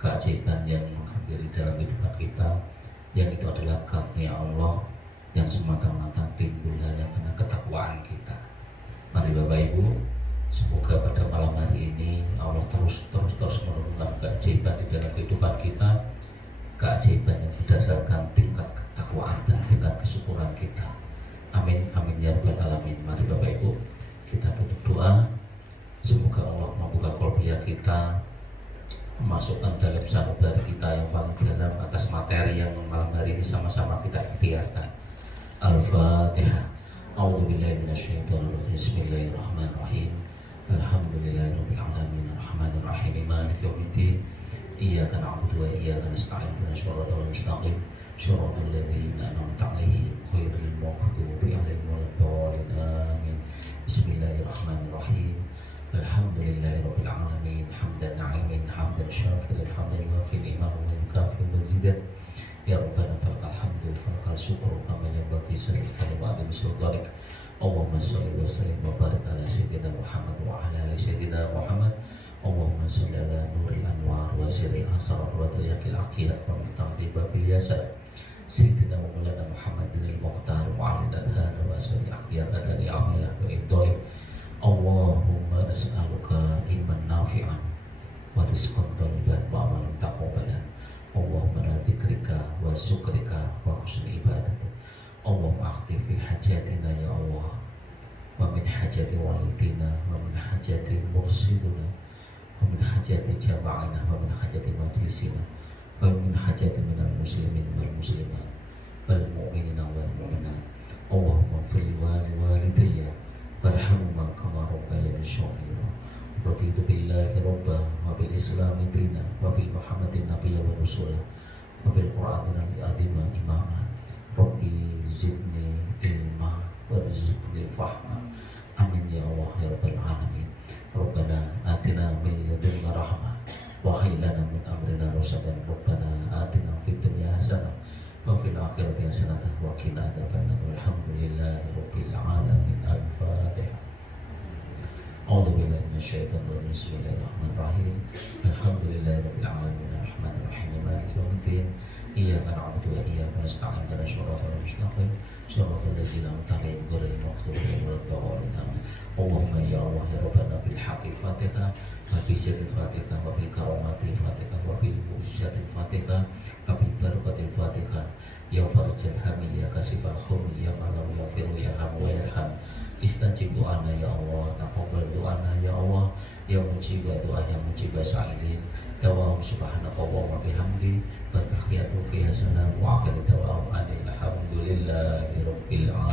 keajaiban yang menghampiri dalam kehidupan kita, yang itu adalah karunia Allah yang semata-mata timbul hanya karena ketakwaan kita. Mari Bapak Ibu, semoga pada malam hari ini Allah terus menurunkan keajaiban di dalam kehidupan kita, keajaiban yang berdasarkan tingkat ketakwaan dan tingkat kesyukuran kita. Amin, amin ya rabbal alamin. Mari Bapak Ibu, kita tutup doa. Semoga Allah membuka qalbiyah kita, memasukkan dalam sanubari kita yang paling dalam atas materi yang malam hari ini sama-sama kita ikhtiarkan. Al-Fatihah. A'udzu billahi minasyaitonir rajim. Bismillahirrahmanirrahim. Alhamdulillahirabbil alamin arrahmanir rahim maliki yaumiddin. Iyyaka na'budu wa iyyaka nasta'in ihdinas siratal mustaqim siratal ladzina an'amta 'alaihim ghairil maghdubi 'alaihim waladdallin amin. Bismillahirrahmanirrahim. Alhamdulillahirabbil alamin hamdan na'imin hamdan syakiran hamdan yuwafi ni'amahu wa yukafi mazidan. Ya Rabbana falakal hamdu falakal syukru kama yanbaghi li wa'di sultanik. Allahumma shalli wa sallim wa barik ala sayyidina Muhammad wa ala ali sayyidina Muhammad. Allahumma shalli ala nuril anwar wa sirril asrar wa talyaqil aqidah wa miftahil babil yasar sayyidina wa maulana Muhammadin al-Muqtar wa ali adhan wa asri aqiyat adani amilah wa ibdalik. Allahumma nas'aluka ilman nafi'an wa rizqan thayyiban wa amalan taqabbalan. Allahumma ala dzikrika wa syukrika wa husni ibadatik. Allahumma aktif fi hajatina ya Allah wa min hajati walidina wa min hajati mursidina wa min hajati jama'ina wa min hajati majlisina wa min hajati minal muslimin wal muslimat wal mu'minina wal mu'minat. Allahumma fili wali walidayya warhamhuma kama rabbayani shaghira. Raditu billahi rabba wa bil islami dina wa bil muhammadin nabiyya wa rasulah wa bil qur'anina al-adima imama. Rabbi zidni ilma warzuqni fahma. Amin ya Allah ya rabbal alamin. Rabbana atina min ladunka rahmah wa hayyi lana min amrina rasadan. Rabbana atina fid dunya hasanah wa fil akhirati hasanah wa qina adzabannar. Walhamdulillahi rabbil alamin. Al-Fatihah. A'udzu billahi minasyaitonir rajim. Bismillahirrahmanirrahim. Alhamdulillahirabbil alamin arrahmanir rahim maliki yaumiddin. Iyyaka na'budu wa iyyaka nasta'in ihdinas siratal mustaqim siratal ladzina an'amta 'alaihim ghairil maghdubi 'alaihim waladdallin. Allahumma ya Allah ya Rabbana bil haqqi Fatihah wa bi sirril Fatihah wa bil karamati Fatihah wa bil mu'jizatil Fatihah wa bil barakatil Fatihah. Ya farjal hamil ya kasifal khumi ya malam ya firu ya ham wa yarham. Istajib doana ya Allah, taqabbal doana ya Allah, ya mujibah doa yang mujibah sa'ilin. Dawahum subhanaka wa bihamdi wa tahiyatu fiha salam wa akhir dawahum alhamdulillahi rabbil alamin.